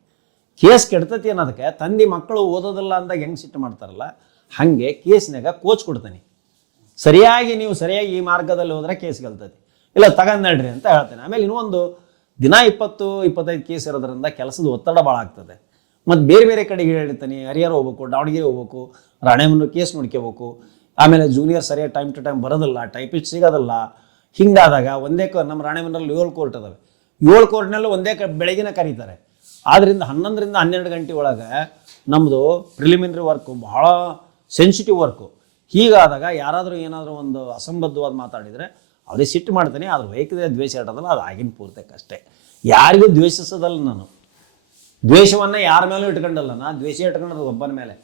ಕೇಸ್ ಕೆಡ್ತತಿ ಅನ್ನೋದಕ್ಕೆ ತಂದೆ ಮಕ್ಕಳು ಓದೋದಿಲ್ಲ ಅಂದಾಗ ಹೆಂಗೆ ಸಿಟ್ಟು ಮಾಡ್ತಾರಲ್ಲ, ಹಾಗೆ ಕೇಸ್ನಾಗ ಕೋಚ್ ಕೊಡ್ತಾನೆ. ಸರಿಯಾಗಿ ನೀವು ಸರಿಯಾಗಿ ಈ ಮಾರ್ಗದಲ್ಲಿ ಹೋದರೆ ಕೇಸ್ ಗೆಲ್ತತಿ, ಇಲ್ಲ ತಗೊಂಡ್ರಿ ಅಂತ ಹೇಳ್ತೇನೆ. ಆಮೇಲೆ ಇನ್ನೊಂದು ದಿನ 20-25 ಕೇಸ್ ಇರೋದ್ರಿಂದ ಕೆಲಸದ ಒತ್ತಡ ಭಾಳ ಆಗ್ತದೆ. ಮತ್ತು ಬೇರೆ ಬೇರೆ ಕಡೆಗೆ ಹೇಳ್ತಾನೆ, ಹರಿಹರ ಹೋಗ್ಬೇಕು, ದಾವಣಗೆರೆ ಹೋಗ್ಬೇಕು, ರಾಣೆಬೆನ್ನೂರು ಕೇಸ್ ನೋಡ್ಕೋಬೇಕು, ಆಮೇಲೆ ಜೂನಿಯರ್ ಸರಿಯಾಗಿ ಟೈಮ್ ಟು ಟೈಮ್ ಬರೋದಿಲ್ಲ, ಟೈಪಿಸ್ಟ್ ಸಿಗೋದಿಲ್ಲ. ಹಿಂಗಾದಾಗ ನಮ್ಮ ರಾಣೆಬೆನ್ನೂರಲ್ಲಿ 7 ಕೋರ್ಟ್ ಅದಾವೆ, 7 ಕೋರ್ಟ್ನಲ್ಲೂ ಬೆಳಗಿನ ಕರೀತಾರೆ. ಆದ್ದರಿಂದ 11ರಿಂದ 12 ಗಂಟೆ ಒಳಗೆ ನಮ್ಮದು ಪ್ರಿಲಿಮಿನರಿ ವರ್ಕು ಬಹಳ ಸೆನ್ಸಿಟಿವ್ ವರ್ಕು. ಹೀಗಾದಾಗ ಯಾರಾದರೂ ಏನಾದರೂ ಒಂದು ಅಸಂಬದ್ಧವಾದ ಮಾತಾಡಿದರೆ ಅವರೇ ಸಿಟ್ಟು ಮಾಡ್ತಾನೆ. ಅದ್ರ ವೈಯಕ್ತಿಕ ದ್ವೇಷ ಇಡೋದಲ್ಲ, ಅದು ಆಗಿನ ಪೂರ್ತಕ್ಕಷ್ಟೇ. ಯಾರಿಗೂ ದ್ವೇಷಿಸೋದಲ್ಲ ನಾನು, ದ್ವೇಷವನ್ನು ಯಾರ ಮೇಲೂ ಇಟ್ಕೊಂಡಲ್ಲ, ನಾನು ದ್ವೇಷ ಇಟ್ಕೊಂಡ್ರೆ ಒಬ್ಬನ ಮೇಲೆ.